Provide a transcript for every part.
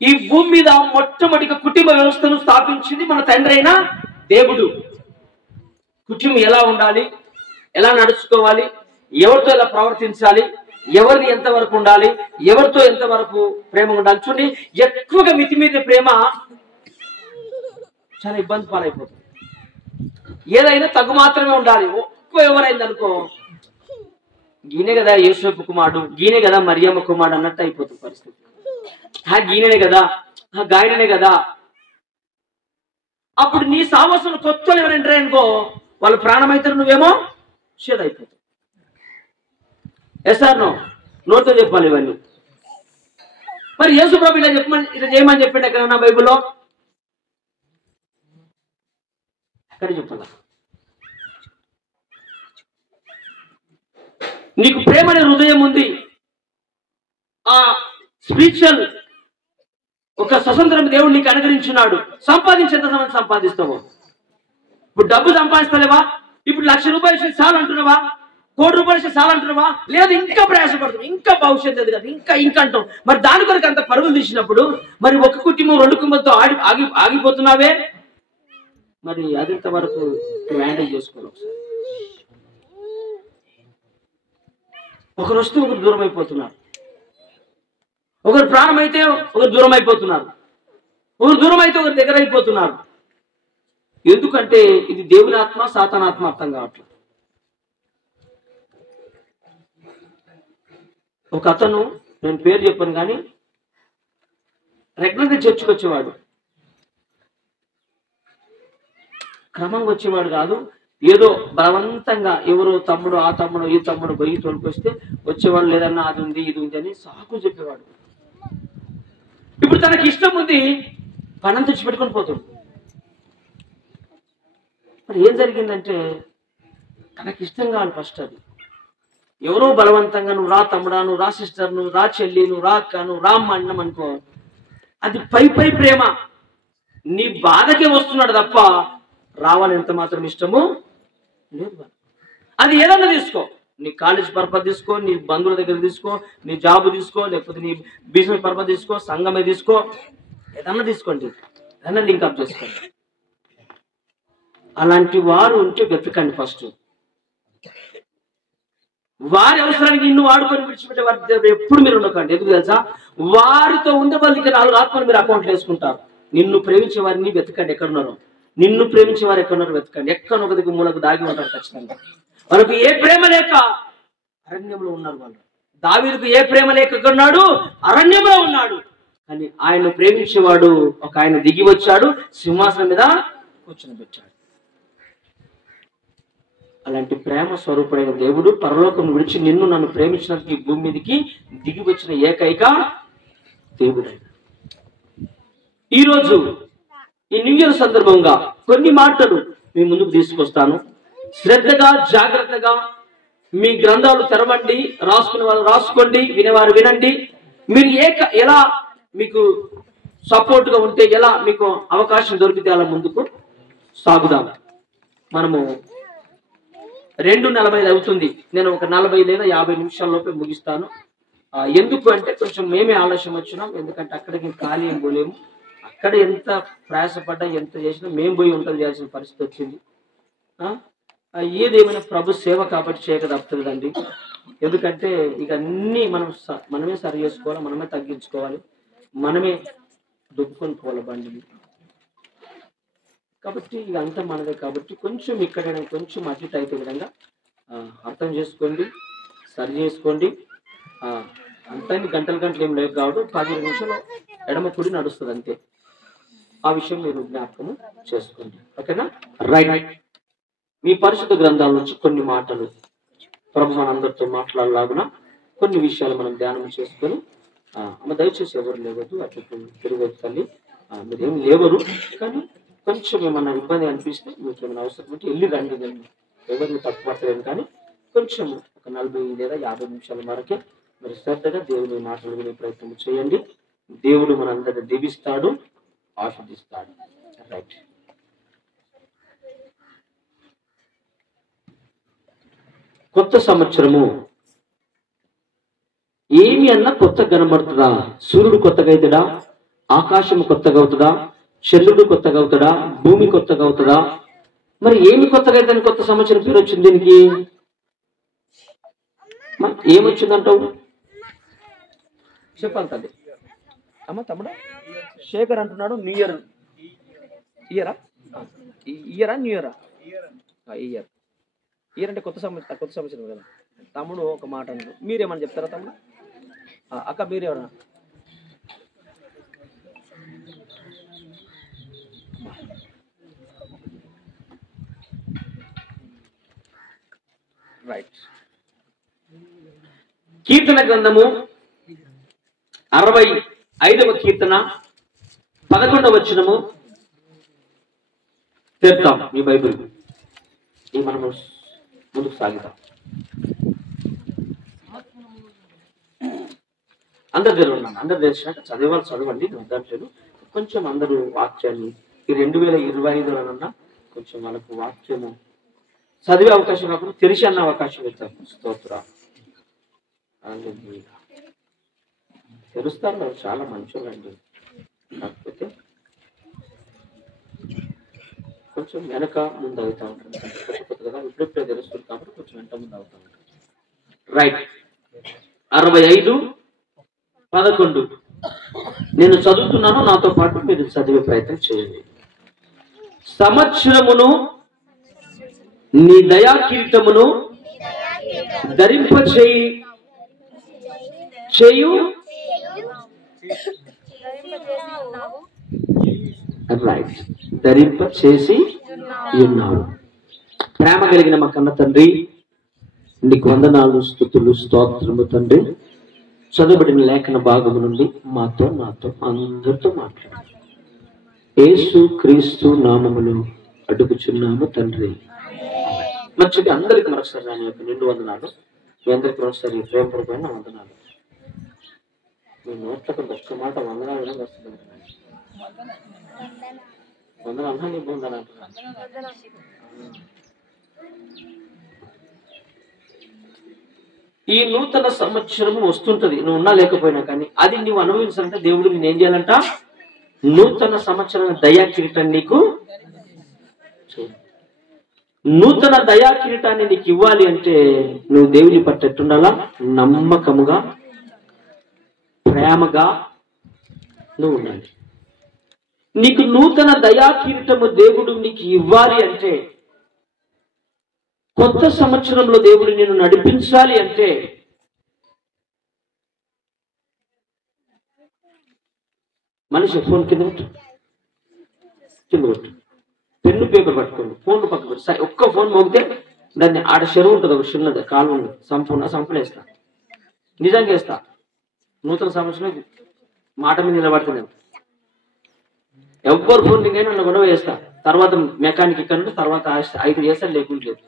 ఈ భూమి మీద మొట్టమొదటిగా కుటుంబ వ్యవస్థను స్థాపించింది మన తండ్రి అయిన దేవుడు. కుటుంబం ఎలా ఉండాలి, ఎలా నడుచుకోవాలి, ఎవరితో ఎలా ప్రవర్తించాలి, ఎవరిని ఎంతవరకు ఉండాలి, ఎవరితో ఎంతవరకు ప్రేమ ఉండాలి. చూడండి, ఎక్కువగా మితిమీరిన ప్రేమ చాలా ఇబ్బంది పాలైపోతుంది. ఏదైనా తగు మాత్రమే ఉండాలి. ఎక్కువ ఎవరైంది అనుకో, గీనే కదా యేసోపు కుమారుడు, గీనే కదా మరియమ్మ కుమారుడు అన్నట్టు అయిపోతుంది పరిస్థితి. గీననే కదా, గాయననే కదా. అప్పుడు నీ సావసలు కొత్త ఎవరంటే అనుకో, వాళ్ళు ప్రాణమైతారు, నువ్వేమో షేదైపోతావు. ఎస్ఆర్ నోటితో చెప్పాలి ఇవన్నీ. మరి యేసు ప్రభు ఇలా చెప్పమని, ఇలా చేయమని చెప్పండి ఎక్కడన్నా బైబిల్లో? ఎక్కడ చెప్పాలా? నీకు ప్రేమ అనే హృదయం ఉంది, ఆ స్పిరిచువల్ ఒక స్వతంత్రం దేవుడు నీకు అనుగ్రహించున్నాడు. సంపాదించేంత సమయం సంపాదిస్తావు. ఇప్పుడు డబ్బు సంపాదిస్తలేవా? ఇప్పుడు 1,00,000 రూపాయలు చాలు అంటున్నావా? 1,00,00,000 రూపాయలు చాలు అంటున్నావా? లేదు, ఇంకా ప్రయాసపడుతున్నావు, ఇంకా భవిష్యత్తు లేదు కదా, ఇంకా అంటాం. మరి దాని కొరకు అంత పరుగులు తీసినప్పుడు మరి ఒక కుటుంబం 2 కుటుంబంతో ఆగిపోతున్నావే. మరి అదంత వరకు నువ్వు హ్యాండిల్ చేసుకోవాలి. ఒకరు వస్తూ ఒకరు దూరం అయిపోతున్నారు, ఒకరు ప్రాణం అయితే ఒకరు దూరం అయిపోతున్నారు, ఒకరు దూరం అయితే ఒకరు దగ్గర అయిపోతున్నారు. ఎందుకంటే ఇది దేవుని ఆత్మ సాతానాత్మ అర్థం కావట్లేదు. ఒక అతను, నేను పేరు చెప్పాను కానీ, రెగ్యులర్గా చర్చికి వచ్చేవాడు. క్రమంగా వచ్చేవాడు కాదు, ఏదో బలవంతంగా ఎవరో తమ్ముడు, ఆ తమ్ముడు, ఈ తమ్ముడు పోయి తోలుకొస్తే వచ్చేవాడు. లేదన్నా అది ఉంది ఇది ఉంది అని సాకు చెప్పేవాడు. ఇప్పుడు తనకి ఇష్టం ఉంది, పనంతా తెచ్చిపెట్టుకొని పోతాడు. మరి ఏం జరిగిందంటే, తనకి ఇష్టం కావాలి ఫస్ట్. అది ఎవరో బలవంతంగా నువ్వు రా తమ్ముడా, నువ్వు రా సిస్టర్, నువ్వు రా చెల్లి, నువ్వు రా అక్క, నువ్వు రా అమ్మ అన్నం అనుకో, అది పై ప్రేమ. నీ బాధకే వస్తున్నాడు తప్ప రావాలని ఎంత మాత్రం ఇష్టము లేదు. అది ఏదన్నా తీసుకో, నీ కాలేజ్ పర్పస్ తీసుకో, నీ బంధువుల దగ్గర తీసుకో, నీ జాబ్ తీసుకో, లేకపోతే నీ బిజినెస్ పర్పస్ తీసుకో, సంఘమే తీసుకో, ఏదన్నా తీసుకోండి, ఏదన్నా లింకప్ చేసుకోండి. అలాంటి వారు ఉంటే వెతకండి ఫస్ట్. వారి అవసరానికి నిన్ను వాడుకొని విడిచిపెట్టే వారి దగ్గర ఎప్పుడు మీరు ఉండకండి. ఎందుకు తెలుసా? వారితో ఉండే వాళ్ళు ఇంకా 4 ఆత్మలు మీరు అకౌంట్లో వేసుకుంటారు. నిన్ను ప్రేమించే వారిని వెతకండి, ఎక్కడున్నారో. నిన్ను ప్రేమించే వారు ఎక్కడున్నారో వెతకండి. ఎక్కడ ఒక దగ్గర మూలకు దాగి ఉంటారు ఖచ్చితంగా. వాళ్ళకు ఏ ప్రేమ లేక అరణ్యంలో ఉన్నారు. వాళ్ళు దావీదుకు ఏ ప్రేమ లేక ఉన్నాడు, అరణ్యంలో ఉన్నాడు. కానీ ఆయన ప్రేమించేవాడు ఒక ఆయన దిగి వచ్చాడు, సింహాసనం మీద కూర్చొని పెట్టాడు. అలాంటి ప్రేమ స్వరూపుడైన దేవుడు పరలోకం విడిచి నిన్ను నన్ను ప్రేమించినందుకు ఈ భూమి మీదకి దిగి వచ్చిన ఏకైక దేవుడైన. ఈరోజు ఈ న్యూ ఇయర్ సందర్భంగా కొన్ని మాటలు మీ ముందుకు తీసుకొస్తాను. శ్రద్ధగా జాగ్రత్తగా మీ గ్రంథాలు తెరవండి, రాసుకునే వాళ్ళు రాసుకోండి, వినేవారు వినండి. మీరు ఎలా మీకు సపోర్ట్గా ఉంటే, ఎలా మీకు అవకాశం దొరికితే అలా ముందుకు సాగుదాం. మనము 2:45 అవుతుంది. నేను ఒక 40 లేదా 50 నిమిషాల్లోపే ముగిస్తాను. ఎందుకు అంటే కొంచెం మేమే ఆలస్యం వచ్చినాం. ఎందుకంటే అక్కడికి ఖాళీ ఏం పోలేము. అక్కడ ఎంత ప్రయాసపడ్డా ఎంత చేసినా మేము పోయి వంటలు చేయాల్సిన పరిస్థితి వచ్చింది. ఏదేమైనా ప్రభు సేవ కాబట్టి చేయక తప్పలేదండి. ఎందుకంటే ఇక అన్నీ మనమే సరి చేసుకోవాలి, మనమే తగ్గించుకోవాలి, మనమే దొబ్బుకొని పోవాలి బండిని. కాబట్టి ఇక అంతా మనదే. కాబట్టి కొంచెం ఇక్కడ కొంచెం అటు ఇటు అయితే విధంగా అర్థం చేసుకోండి, సరి చేసుకోండి. అంతా గంటలు ఏం లేవు కాబట్టి 15 నిమిషాలు ఎడమ కుడి నడుస్తుంది అంతే. ఆ విషయం మీరు జ్ఞాపకం చేసుకోండి. ఓకేనా? రైట్. మీ పరిశుద్ధ గ్రంథాల నుంచి కొన్ని మాటలు ప్రభు మనందరితో మాట్లాడలాగున కొన్ని విషయాలు మనం ధ్యానం చేసుకొని దయచేసి ఎవరు లేవద్దు, అట్లా తిరగదు తల్లి. మీరేం లేవరు, కానీ కొంచెం ఏమన్నా ఇబ్బంది అనిపిస్తే మీకు ఏమైనా అవసరం ఉంటే వెళ్ళి రండి. నేను ఎవరిని తప్పుపట్టలేను, కానీ కొంచెం ఒక 40 లేదా 50 నిమిషాల వరకే మరి శ్రద్ధగా దేవుని మాటలు వినే ప్రయత్నం చేయండి. దేవుడు మనందరిని దీవిస్తాడు, ఆశీర్దిస్తాడు. రైట్. కొత్త సంవత్సరము ఏమి అన్నా కొత్త కనబడుతుందా? సూర్యుడు కొత్తగా అవుతాడా? ఆకాశం కొత్తగా అవుతుందా, చంద్రుడు కొత్తగా అవుతాడా, భూమి కొత్తగా అవుతుందా? మరి ఏమి కొత్తగా అయితే కొత్త సంవత్సరం పేరు వచ్చింది దీనికి? ఏమొచ్చిందంటావు? చెప్పాలి తల్లి. అమ్మ తమ్ముడు శేఖర్ అంటున్నాడు న్యూ ఇయర్. ఇయరా న్యూ ఇయరా? ఇయర్. ఇయర్ అంటే కొత్త సంవత్సరం కదా. తమ్ముడు ఒక మాట అన్నాడు, మీరేమని చెప్తారా తమ్ముడు? అక్క మీరేమన్నా? రైట్. కీర్తన గ్రంథము 65వ కీర్తన 11వ వచనము తెరుద్దాం మీ బైబిల్. మనము ముందుకు సాగిద్దాం. అందరు చదువున్నాను, అందరు తెలిసినాక చదివాలి, చదవండి, అర్థాలు. కొంచెం అందరూ వాక్యాన్ని ఈ 2025లోనన్నా కొంచెం వాళ్ళకు వాక్యము చదివే అవకాశం కాకుండా తెలిసి అన్న అవకాశం ఇస్తాం. స్తోత్రం. తెలుస్తారు, చాలా మంచోళ్ళండి. కాకపోతే కొంచెం వెనక ముందు అవుతా ఉంటుంది కదా, ఇప్పుడెప్పుడే తెలుస్తుంది కాబట్టి కొంచెం వెనక ముందు అవుతా ఉంటుంది. రైట్. 65:11 నేను చదువుతున్నాను, నాతో పాటు మీరు చదివే ప్రయత్నం చేయండి. సంవత్సరమును నీ దయా కిరీటమును ధరింప చేయు. రైట్. ధరింప చేసి ఉన్నావు. ప్రేమ కలిగిన మా కన్న తండ్రి, నీకు వందనాలు, స్తుతులు, స్తోత్రము తండ్రి. చదువుబడిన లేఖన భాగము నుండి నాతో అందరితో మాట్లాడు. యేసు క్రీస్తు నామములో అడుగుచున్నాము తండ్రి. మంచిది. అందరికి మరొకసారి నా యొక్క నిండు వందనాలు. మీ అందరికి మరొకసారి ప్రేమపూర్వకమైన వందనాలు. మీ నోట్లకు ఒక్క మాట వందనాలు వస్తుంది. వందలు అన్నా నీ వందలు అంటున్నాను. ఈ నూతన సంవత్సరము వస్తుంటది, నువ్వు ఉన్నా లేకపోయినా. కానీ అది నువ్వు అనుభవించాలంటే దేవుడు నేను ఏం చేయాలంట? నూతన సంవత్సరం దయా కిరీటాన్ని నీకు, నూతన దయా కిరీటాన్ని నీకు ఇవ్వాలి అంటే నువ్వు దేవుని పట్ల ఎట్టుండాలా? నమ్మకముగా, ప్రేమగా నువ్వు ఉండాలి. నీకు నూతన దయా కిరీటము దేవుడు నీకు ఇవ్వాలి అంటే, కొత్త సంవత్సరంలో దేవుడు నేను నడిపించాలి అంటే మనిషి ఫోన్ కింద పెట్టు, పెన్ను పేపర్ పట్టుకోండి, ఫోన్లు పక్క పెట్టి ఒక్క ఫోన్ మోగితే దాన్ని ఆడ చెరువు ఉంటుంది, ఒక చిన్నది కాలు ఉంది, సంపలేస్తా. నిజంగా వేస్తా. నూతన సంవత్సరం మాట మీద నిలబడుతుంది. ఎవ్వరు ఫోన్ దిగైనా నన్ను గొడవ వేస్తా. తర్వాత మెకానిక్ ఇక్కడ తర్వాత 5 చేస్తాను లేకుంటలేదు.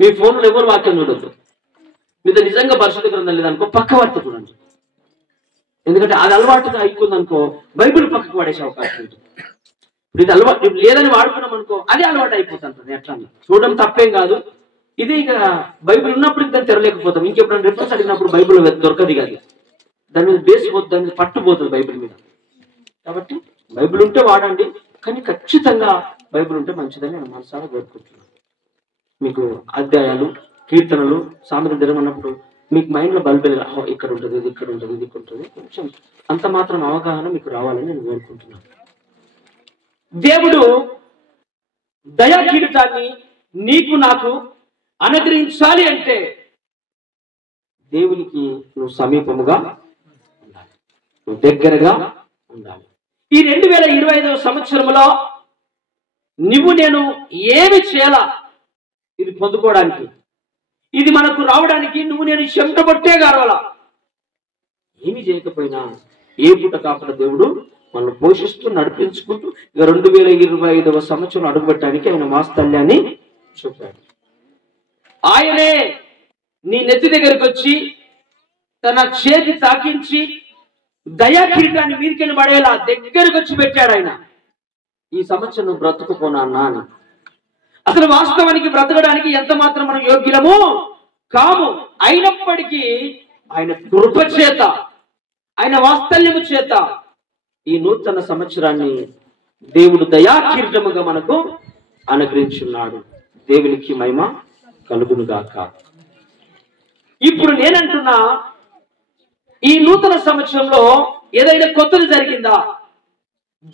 మీ ఫోన్లో ఎవరు వాక్యం చూడొద్దు. మీద నిజంగా పరిశుద్ధ గ్రంథం లేదనుకో పక్క వార్త చూడండి. ఎందుకంటే అది అలవాటుగా అయిపోయిందనుకో బైబిల్ పక్కకు పడేసే అవకాశం ఉంటుంది. ఇప్పుడు ఇది అలవాటు లేదని వాడుకున్నాం అనుకో అది అలవాటు అయిపోతుంది. ఎట్లా చూడడం తప్పేం కాదు. ఇది ఇక బైబిల్ ఉన్నప్పుడు దాన్ని తెరలేకపోతాం. ఇంకెప్పుడైనా రిఫరెన్స్ అడిగినప్పుడు బైబిల్ దొరకదు కాదు, దాని మీద బేస్ పోతుంది, దాని మీద పట్టుపోతుంది బైబిల్ మీద. కాబట్టి బైబిల్ ఉంటే వాడండి, కానీ ఖచ్చితంగా బైబిల్ ఉంటే మంచిదని నేను మనసారా కోరుకుంటున్నాను. మీకు అధ్యాయాలు, కీర్తనలు, సామెతలు జరగమన్నప్పుడు మీకు మైండ్లో బల్బెలుగా ఇక్కడ ఉంటుంది, ఇది ఇక్కడ ఉంటుంది, ఇది ఇక్కడ ఉంటుంది, కొంచెం అంత మాత్రం అవగాహన మీకు రావాలని నేను కోరుకుంటున్నాను. దేవుడు దయా కిరీటాన్ని నీకు నాకు అనుగ్రహించాలి అంటే దేవునికి నువ్వు సమీపముగా ఉండాలి, నువ్వు దగ్గరగా ఉండాలి. ఈ 2025వ సంవత్సరంలో నువ్వు నేను ఏమి చేయాలా ఇది పొందుకోవడానికి, ఇది మనకు రావడానికి నువ్వు నేను చెమటబట్టే కావాలా. ఏమి చేయకపోయినా ఏ పూట కాకుండా దేవుడు మనల్ని పోషిస్తూ నడిపించుకుంటూ ఇక 2025వ సంవత్సరం అడుగుపెట్టడానికి ఆయన వాత్సల్యాన్ని చూపాడు. ఆయనే నీ నెత్తి దగ్గరికి వచ్చి తన చేతి తాకించి దయా కిరీటాన్ని మీదికెళ్ళి పడేలా దగ్గరకు వచ్చి పెట్టాడు ఆయన. ఈ సంవత్సరం నువ్వు బ్రతుకుపోనా అన్నా అని. అసలు వాస్తవానికి బ్రతకడానికి ఎంత మాత్రం మనం యోగ్యులము కాము. అయినప్పటికీ ఆయన కృప చేత, ఆయన వాత్సల్యము చేత ఈ నూతన సంవత్సరాన్ని దేవుడు దయాకీర్తముగా మనకు అనుగ్రహించున్నాడు. దేవునికి మహిమ కలుగునుగాక. ఇప్పుడు నేనంటున్నా, ఈ నూతన సంవత్సరంలో ఏదైనా కొత్తది జరిగిందా?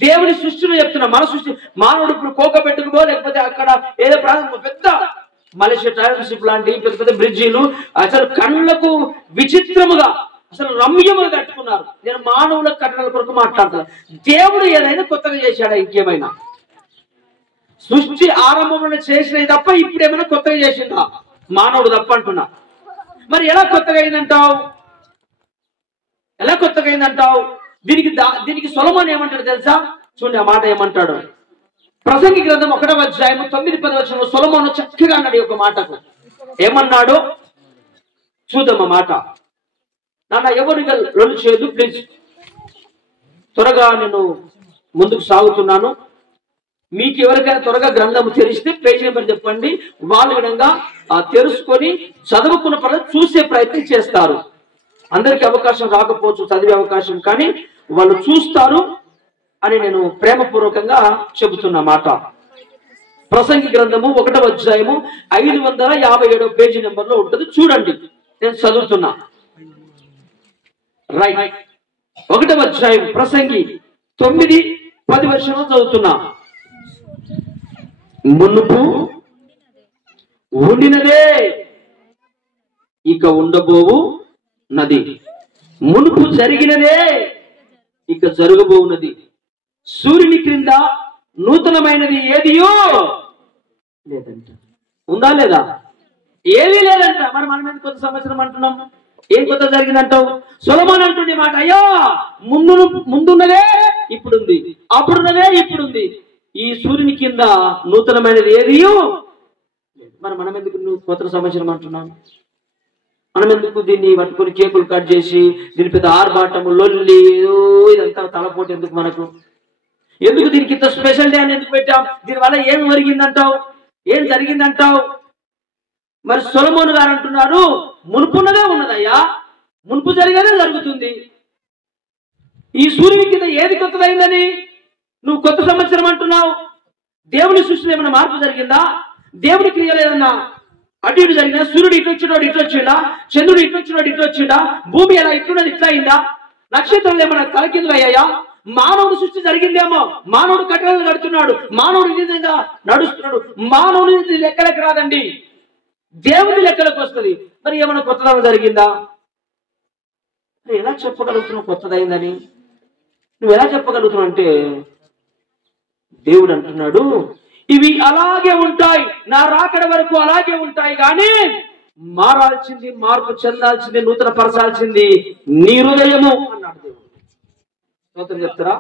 దేవుని సృష్టిలో చెప్తున్నా, మన సృష్టి. మానవుడు ఇప్పుడు కోక పెట్టుకుపో, లేకపోతే అక్కడ ఏదో పెద్ద మలేషియా ట్రాన్స్షిప్ లాంటి పెద్ద పెద్ద బ్రిడ్జీలు అసలు కళ్ళకు విచిత్రముగా, అసలు రమ్యముగా కట్టుకున్నారు. నేను మానవుల కట్టడాల కొరకు మాట్లాడుతున్నా. దేవుడు ఏదైనా కొత్తగా చేశాడా? ఇంకేమైనా సృష్టి ఆరంభంలో చేసినవి తప్ప ఇప్పుడు ఏమైనా కొత్తగా చేసిందా? మానవుడు తప్ప అంటున్నా. మరి ఎలా కొత్తగా అయిందంటావు? ఎలా కొత్తగా అయిందంటావు? దీనికి సొలొమోను ఏమంటాడు తెలుసా? చూడండి ఆ మాట ఏమంటాడు. ప్రసంగి గ్రంథం 1వ అధ్యాయము 9-10 వచనంలో సొలొమోను చక్కగా అన్నాడు ఈ ఒక మాటకు. ఏమన్నాడు చూద్దాం ఆ మాట. నాన్న ఎవరిగా లొల్లి చేయదు ప్లీజ్, త్వరగా నేను ముందుకు సాగుతున్నాను. మీకు ఎవరికైనా త్వరగా గ్రంథం తెరిస్తే పేజీ నెంబర్ చెప్పండి. వాళ్ళ విధంగా తెలుసుకొని చదువుకున్న పనులు చూసే ప్రయత్నం చేస్తారు. అందరికీ అవకాశం రాకపోవచ్చు చదివే అవకాశం, కానీ వాళ్ళు చూస్తారు అని నేను ప్రేమపూర్వకంగా చెబుతున్న మాట. ప్రసంగి గ్రంథము 1వ అధ్యాయము 557 పేజీ నెంబర్లో ఉంటుంది. చూడండి, నేను చదువుతున్నా. రైట్, 1వ అధ్యాయం ప్రసంగి 9-10 వచనం చదువుతున్నా. మునుపు ఉండినదే ఇక ఉండబోవు నది, మునుపు జరిగినదే ఇక జరగబోవున్నది. సూర్యుని క్రింద నూతనమైనది ఏదియో లేదంట. ఉందా లేదా? ఏది లేదంట. మరి మనం ఎందుకు కొత్త సంవత్సరం అంటున్నాం? ఏం కొత్త జరిగిందంటావు? సొలొమోను అంటుండే మాట, అయ్యో ముందున్నదే ఇప్పుడుంది, అప్పుడున్నదే ఇప్పుడుంది. ఈ సూర్యుని కింద నూతనమైనది ఏదియో. మరి మనం ఎందుకు కొత్త సంవత్సరం అంటున్నాం? మనం ఎందుకు దీన్ని పట్టుకుని కేకులు కట్ చేసి దీని పెద్ద ఆర్భాటము లొల్లి ఇదంతా తలపోటు ఎందుకు మనకు? ఎందుకు దీనికి ఇంత స్పెషల్ డే అని ఎందుకు పెట్టాం? దీనివల్ల ఏం జరిగిందంటావు? ఏం జరిగిందంటావు? మరి సొలొమోను గారు అంటున్నారు, మునుపున్నదే ఉన్నదయ్యా, మునుపు జరిగేదే జరుగుతుంది. ఈ సూర్యుని కింద ఏది కొత్తదైందని నువ్వు కొత్త సంవత్సరం అంటున్నావు? దేవుని సృష్టిలో ఏమైనా మార్పు జరిగిందా? దేవుడి క్రియలు ఏదన్నా అటు ఇటు జరిగినా? సూర్యుడు ఇటు వచ్చినాడు ఇటు వచ్చిండా? చంద్రుడు ఇటు వచ్చినాడు ఇటు వచ్చిండా? భూమి ఎలా ఇట్లున్నది ఇట్లా అయిందా? నక్షత్రాలు ఏమైనా తలకిందులు అయ్యాయా? మానవుడు సృష్టి జరిగిందేమో, మానవుడు కట్టడలు కడుతున్నాడు, మానవుడు నిజంగా నడుస్తున్నాడు. మానవుడి లెక్కలకు రాదండి, దేవుడి లెక్కలకు వస్తుంది. మరి ఏమైనా కొత్తదనం జరిగిందా? ఎలా చెప్పగలుగుతున్నావు కొత్తదైందని? నువ్వు ఎలా చెప్పగలుగుతున్నావు అంటే, దేవుడు అంటున్నాడు, ఇవి అలాగే ఉంటాయి, నా రాకడ వరకు అలాగే ఉంటాయి, కానీ మారాల్సింది, మార్పు చెందాల్సింది, నూతన పరచాల్సింది నీ హృదయము అన్నాడు దేవుడు. స్తోత్రం చెప్తారా?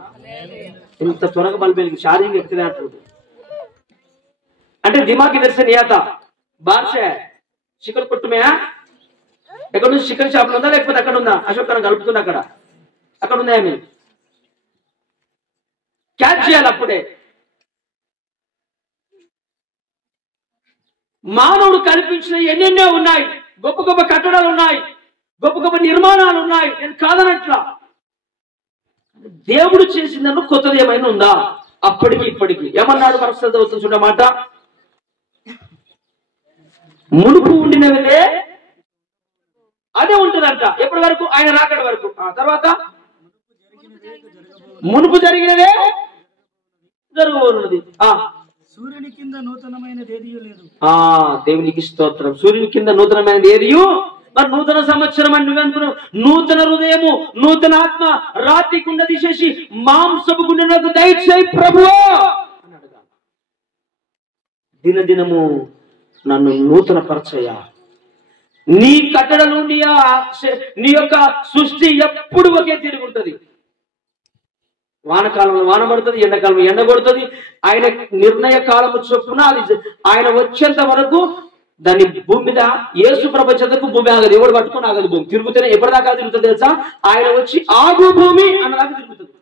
ఇంత త్వరగా బలిపేలికి షారింగ్ చెప్తే అంటాడు. అంటే దిమాకి దర్శన నియాత భాష చికెన్ కొట్టుమే. ఎక్కడ నుంచి చికెన్ షాప్లో ఉందా లేకపోతే అక్కడ ఉందా? అశోక్ కలుపుతున్నా అక్కడ ఉందా? ఏమి క్యాచ్ చేయాలి అప్పుడే. మానవుడు కల్పించిన ఎన్నెన్నో ఉన్నాయి, గొప్ప గొప్ప కట్టడాలు ఉన్నాయి, గొప్ప గొప్ప నిర్మాణాలు ఉన్నాయి, నేను కాదనట్లా. దేవుడు చేసిందను కొత్తది ఏమైనా ఉందా? అప్పటికి ఇప్పటికి ఏమన్నాడు? మరొకసారి చదువుతుంది చూడమాట. మునుపు ఉండినదే అదే ఉంటుందంట. ఎప్పటి వరకు? ఆయన రాకడ వరకు. తర్వాత మునుపు జరిగినదే జరగబోతున్నది. సూర్యుని కింద నూతనమైనది ఏదియూ లేదు. దేవునికి స్తోత్రం. సూర్యుని కింద నూతనమైనది ఏదియూ. మరి నూతన సంవత్సరం అని నువ్వనుకున్నావు. నూతన హృదయము, నూతన ఆత్మ రాతి కుండ తీసేసి మాంసపు గుండె నాకు దయచేయి ప్రభువా అని అడగాలి. దినదినము నన్ను నూతన పరచయ్యా. నీ కట్టడలు, నీ యొక్క సృష్టి ఎప్పుడు ఒకే తిరుగుంటది. వానకాలంలో వాన పడుతుంది, ఎండాకాలంలో ఎండ కొడుతుంది. ఆయన నిర్ణయ కాలము చొప్పున అది ఆయన వచ్చేంత వరకు దాన్ని భూమి మీద యేసు ప్రభు చెంతకు భూమి ఆగదు. ఎవడు పట్టుకుని ఆగదు. భూమి తిరుగుతూనే ఎప్పటిదాకా తిరుగుతుంది తెలుసా? ఆయన వచ్చి ఆగు భూమి అన్నదాకా తిరుగుతుంది.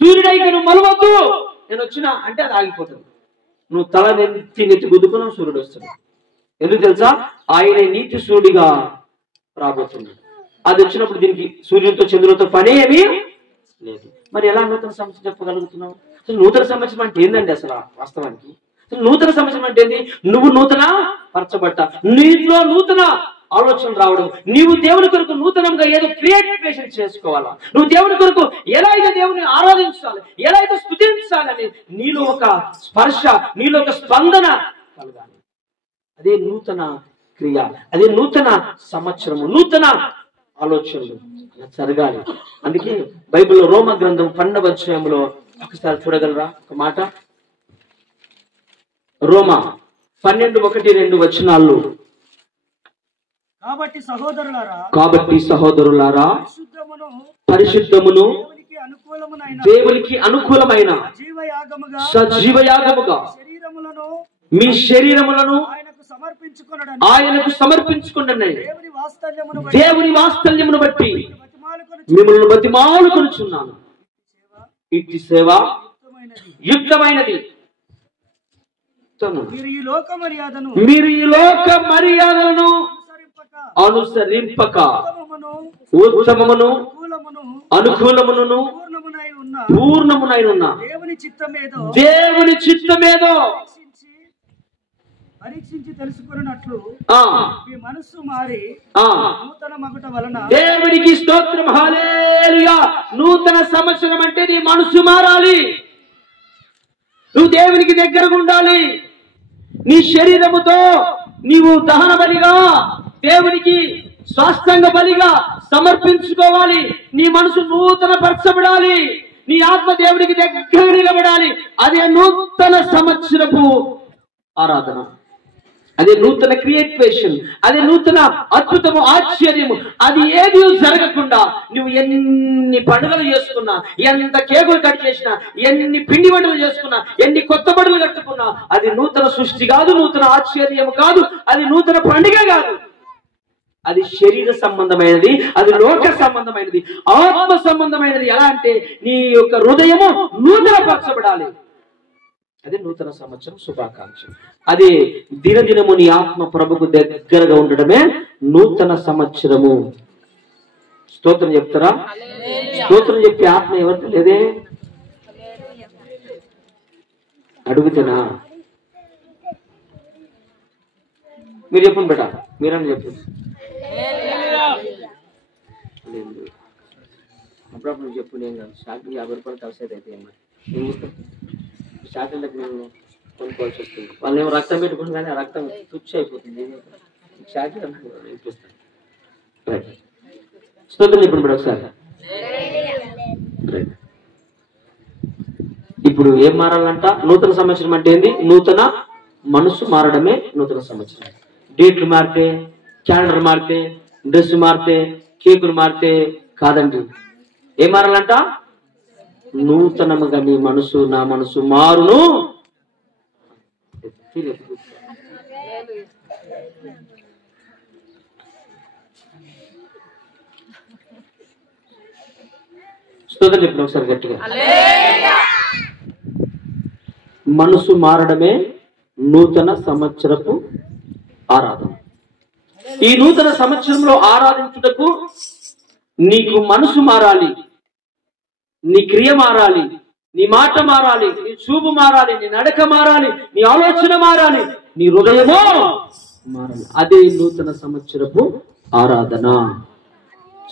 సూర్యుడైకి నువ్వు మలవద్దు, నేను వచ్చినా అంటే అది ఆగిపోతుంది. నువ్వు తల నెత్తి గుద్దుకున్నావు, సూర్యుడు వస్తాడు. ఎందుకు తెలుసా? ఆయన నీతి సూర్యుడిగా రాబోతుంది. అది వచ్చినప్పుడు దీనికి సూర్యుడితో చంద్రుడితో పని ఏమీ లేదు. మరి ఎలా నూతన సంవత్సరం చెప్పగలుగుతున్నావు? అసలు నూతన సంవత్సరం అంటే ఏందండి? అసలు వాస్తవానికి అసలు నూతన సంవత్సరం అంటే ఏంది? నువ్వు నూతన పరచబడ్డ, నీలో నూతన ఆలోచన రావడం, నీవు దేవుని కొరకు నూతనంగా ఏదో క్రియేషన్ చేసుకోవాలా, నువ్వు దేవుని కొరకు ఎలా అయితే దేవుని ఆరాధించాలి, ఎలా అయితే స్తుతించాలని నీలో ఒక స్పర్శ, నీలో ఒక స్పందన కలగాలి. అదే నూతన క్రియ, అదే నూతన సంవత్సరము, నూతన ఆలోచనలు జరగాలి. అందుకే బైబిల్లో రోమ గ్రంథం 12వ అధ్యాయంలో ఒకసారి చూడగలరా ఒక మాట? రోమ 12:1-2 వచనాలు. కాబట్టి సహోదరులారా పరిశుద్ధమును దేవునికి అనుకూలమైన సజీవయాగముగా మీ శరీరములను ఆయనకు సమర్పించుకొనండి. దేవుని వాత్సల్యమును బట్టి మిమ్మల్ని బతిమాలుకొనుచున్నాను. ఇట్టి సేవ యుక్తమైనది. మీరు ఈ లోక మర్యాదలను అనుసరింపక ఉత్తమమును అనుకూలమును పూర్ణమునైన దేవుని చిత్తమేదో పరీక్షించి తెలుసుకున్నట్లు మీ మనస్సు మారి నూతన మగుట వలన. దేవునికి స్తోత్రం, హల్లెలూయా. నూతన సంవత్సరం అంటే నీ మనసు మారాలి, నువ్వు దేవునికి దగ్గరగా ఉండాలి. నీ శరీరముతో నీవు దహన బలిగా దేవునికి స్వాస్థంగ బలిగా సమర్పించుకోవాలి. నీ మనసు నూతన పరచబడాలి, నీ ఆత్మ దేవునికి దగ్గర నిలబడాలి. అదే నూతన సంవత్సరపు ఆరాధన, అదే నూతన క్రియేషన్, అదే నూతన అద్భుతము, ఆశ్చర్యము. అది ఏది జరగకుండా నువ్వు ఎన్ని పండుగలు చేసుకున్నా, ఎంత కేకులు కట్ చేసినా, ఎన్ని పిండి వంటలు చేసుకున్నా, ఎన్ని కొత్త బడులు కట్టుకున్నా, అది నూతన సృష్టి కాదు, నూతన ఆశ్చర్యం కాదు, అది నూతన పండుగ కాదు. అది శరీర సంబంధమైనది, అది లోక సంబంధమైనది, ఆత్మ సంబంధమైనది. ఎలా అంటే నీ యొక్క హృదయము నూతన పరచబడాలి. అదే నూతన సంవత్సరం శుభాకాంక్షలు. అదే దినదినము నీ ఆత్మ ప్రభుకు దగ్గరగా ఉండడమే నూతన సంవత్సరము. స్తోత్రం చెప్తారా? స్తోత్రం చెప్పే ఆత్మ ఎవరితో లేదే? అడుగుతున్నా మీరు చెప్పండి బేట, మీరని చెప్పండి. అప్పుడప్పుడు నువ్వు చెప్పు, నేను షాకి 50 రూపాయలు అవసరం అయితే ఏం చేస్తాం? షాకిళ్ళకి నేను కొనుక్కోవాల్సి వస్తుంది. వాళ్ళు ఏమో రక్తం పెట్టుకుని కానీ ఆ రక్తం తుచ్చి అయిపోతుంది. షాకి ఇప్పిస్తాను. స్తోత్రం చెప్పండి ఇప్పుడు ఒకసారి. ఇప్పుడు ఏం మారాలంట? నూతన సంవత్సరం అంటే ఏంది? నూతన మనసు మారడమే నూతన సంవత్సరం. డేట్లు మారితే, క్యాలెండర్ మారితే, డ్రెస్ మారితే, కేకులు మారితే కాదండి. ఏం మారాలంట? నూతనముగా నీ మనసు, నా మనసు మారును. స్తోత్రం చెప్పండి ఒకసారి గట్టిగా. మనసు మారడమే నూతన సంవత్సరపు ఆరాధన. ఈ నూతన సంవత్సరంలో ఆరాధించుటకు నీకు మనసు మారాలి, నీ క్రియ మారాలి, నీ మాట మారాలి, నీ చూపు మారాలి, నీ నడక మారాలి, నీ ఆలోచన మారాలి, నీ హృదయమో మారాలి. అదే నూతన సంవత్సరపు ఆరాధన.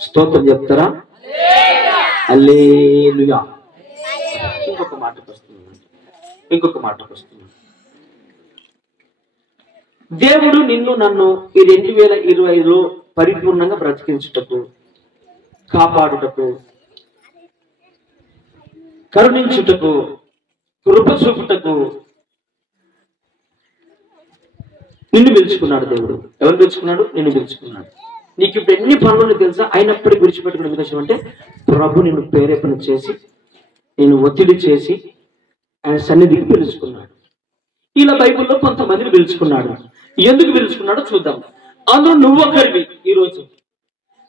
స్తోత్రం చెప్తారా? హల్లెలూయా. ఇంకొక మాటకు వస్తున్నాను. దేవుడు నిన్ను నన్ను ఈ 2025లో పరిపూర్ణంగా బ్రతికించుటకు, కాపాడుటకు, కరుణించుటకు, కృప చూపుటకు నిన్ను పిలుచుకున్నాడు దేవుడు. ఎవరు పిలుచుకున్నాడు? నిన్ను పిలుచుకున్నాడు. నీకు ఇప్పుడు ఎన్ని పనులు తెలుసా? అయినప్పటికీ విడిచిపెట్టుకునే ఉద్దేశం అంటే ప్రభు నిన్ను ప్రేరేపణ చేసి, నేను ఒత్తిడి చేసి ఆయన సన్నిధికి పిలుచుకున్నాడు. ఇలా బైబిల్లో కొంతమందిని పిలుచుకున్నాడు. ఎందుకు పిలుచుకున్నాడో చూద్దాం. అందులో నువ్వు ఒకరివి. ఈరోజు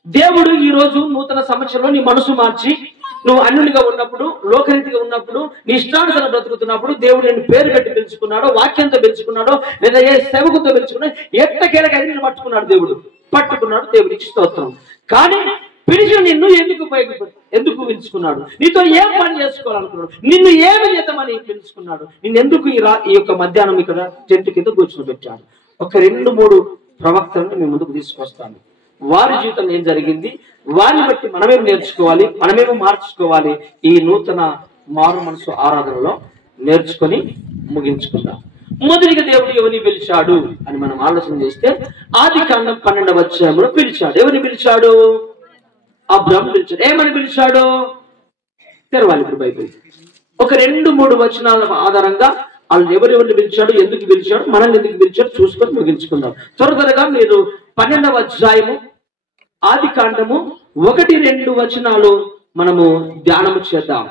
దేవుడు ఈరోజు నూతన సంవత్సరంలో నీ మనసు మార్చి, నువ్వు అన్యునిగా ఉన్నప్పుడు, లోకరీతిగా ఉన్నప్పుడు, నీ ఇష్టానుసారం బ్రతుకుతున్నప్పుడు దేవుడు నేను పేరు పెట్టి పిలుచుకున్నాడో, వాక్యంతో పిలుచుకున్నాడో, లేదా ఏ సేవకుతో పిలుచుకున్నాడో, ఎట్టకేలకి అది నేను పట్టుకున్నాడు దేవుడు. పట్టుకున్నాడు. దేవుడికి స్తోత్రం. కానీ పిలిచి నిన్ను ఎందుకు పిలుచుకున్నాడు? నీతో ఏం పని చేసుకోవాలనుకున్నాడు? నిన్ను ఏమి చేద్దామని పిలుచుకున్నాడు? నిన్ను ఎందుకు ఈ యొక్క మధ్యాహ్నం ఇక్కడ టెంట్ కింద కూర్చొని పెట్టాడు? ఒక 2-3 ప్రవక్తలను మేము ముందుకు తీసుకొస్తాను. వారి జీవితంలో ఏం జరిగింది, వారిని బట్టి మనమేం నేర్చుకోవాలి, మనమేమో మార్చుకోవాలి, ఈ నూతన మారు మనసు ఆరాధనలో నేర్చుకొని ముగించుకుందాం. మొదటిగా దేవుడు ఎవరిని పిలిచాడు అని మనం ఆలోచన చేస్తే ఆదికాండం 12వ అధ్యాయంలో పిలిచాడు. ఎవరిని పిలిచాడు? అబ్రాహాము పిలిచాడు. ఏమని పిలిచాడు? తెరవాలి ఇప్పుడు బైబిల్. ఒక 2-3 వచనాల ఆధారంగా వాళ్ళు ఎవరెవరిని పిలిచాడు, ఎందుకు పిలిచాడు, మనల్ని ఎందుకు పిలిచాడు చూసుకొని ముగించుకుందాం. త్వరగా మీరు 12వ అధ్యాయము ఆదికాండము 1-2 వచనాలు మనము ధ్యానము చేద్దాం.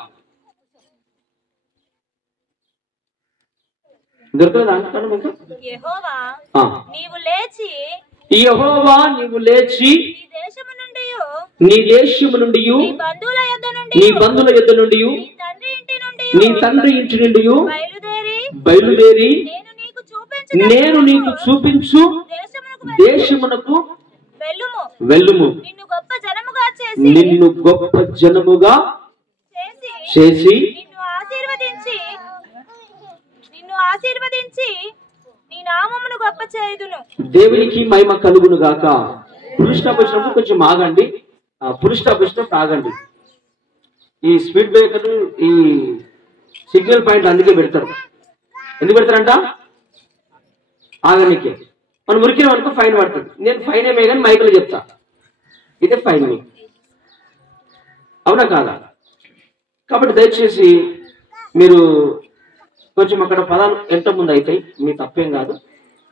దొరకలేదా ఆదికాండం ఇంకా? యెహోవా నీవు లేచి నీ దేశము నుండి నీ బంధువుల యొద్ద నుండి నీ తండ్రి ఇంటి నుండి బయలుదేరి నేను నీకు చూపించు దేశమునకు వెళ్ళుము. నిన్ను గొప్ప జనముగా చేసి నీ నామమును గొప్ప చేయుదును. దేవునికి మహిమ కలుగును గాక. పురుష వచ్చినప్పుడు కొంచెం ఆగండి, పురుష వచ్చినప్పుడు ఆగండి. ఈ స్పీడ్ బ్రేకర్ ఈ సిగ్నల్ పాయింట్ అందుకే పెడతారు. ఎందుకు పెడతారంట? ఆగనికే. మనం ఉరికిన వరకు ఫైన్ పడుతుంది. నేను ఫైన్ ఏమే కానీ మైకులు చెప్తా, ఇదే ఫైన్ మీ, అవునా కాదా? కాబట్టి దయచేసి మీరు కొంచెం అక్కడ పదాలు ఎంత ముందు అవుతాయి, మీ తప్పేం కాదు.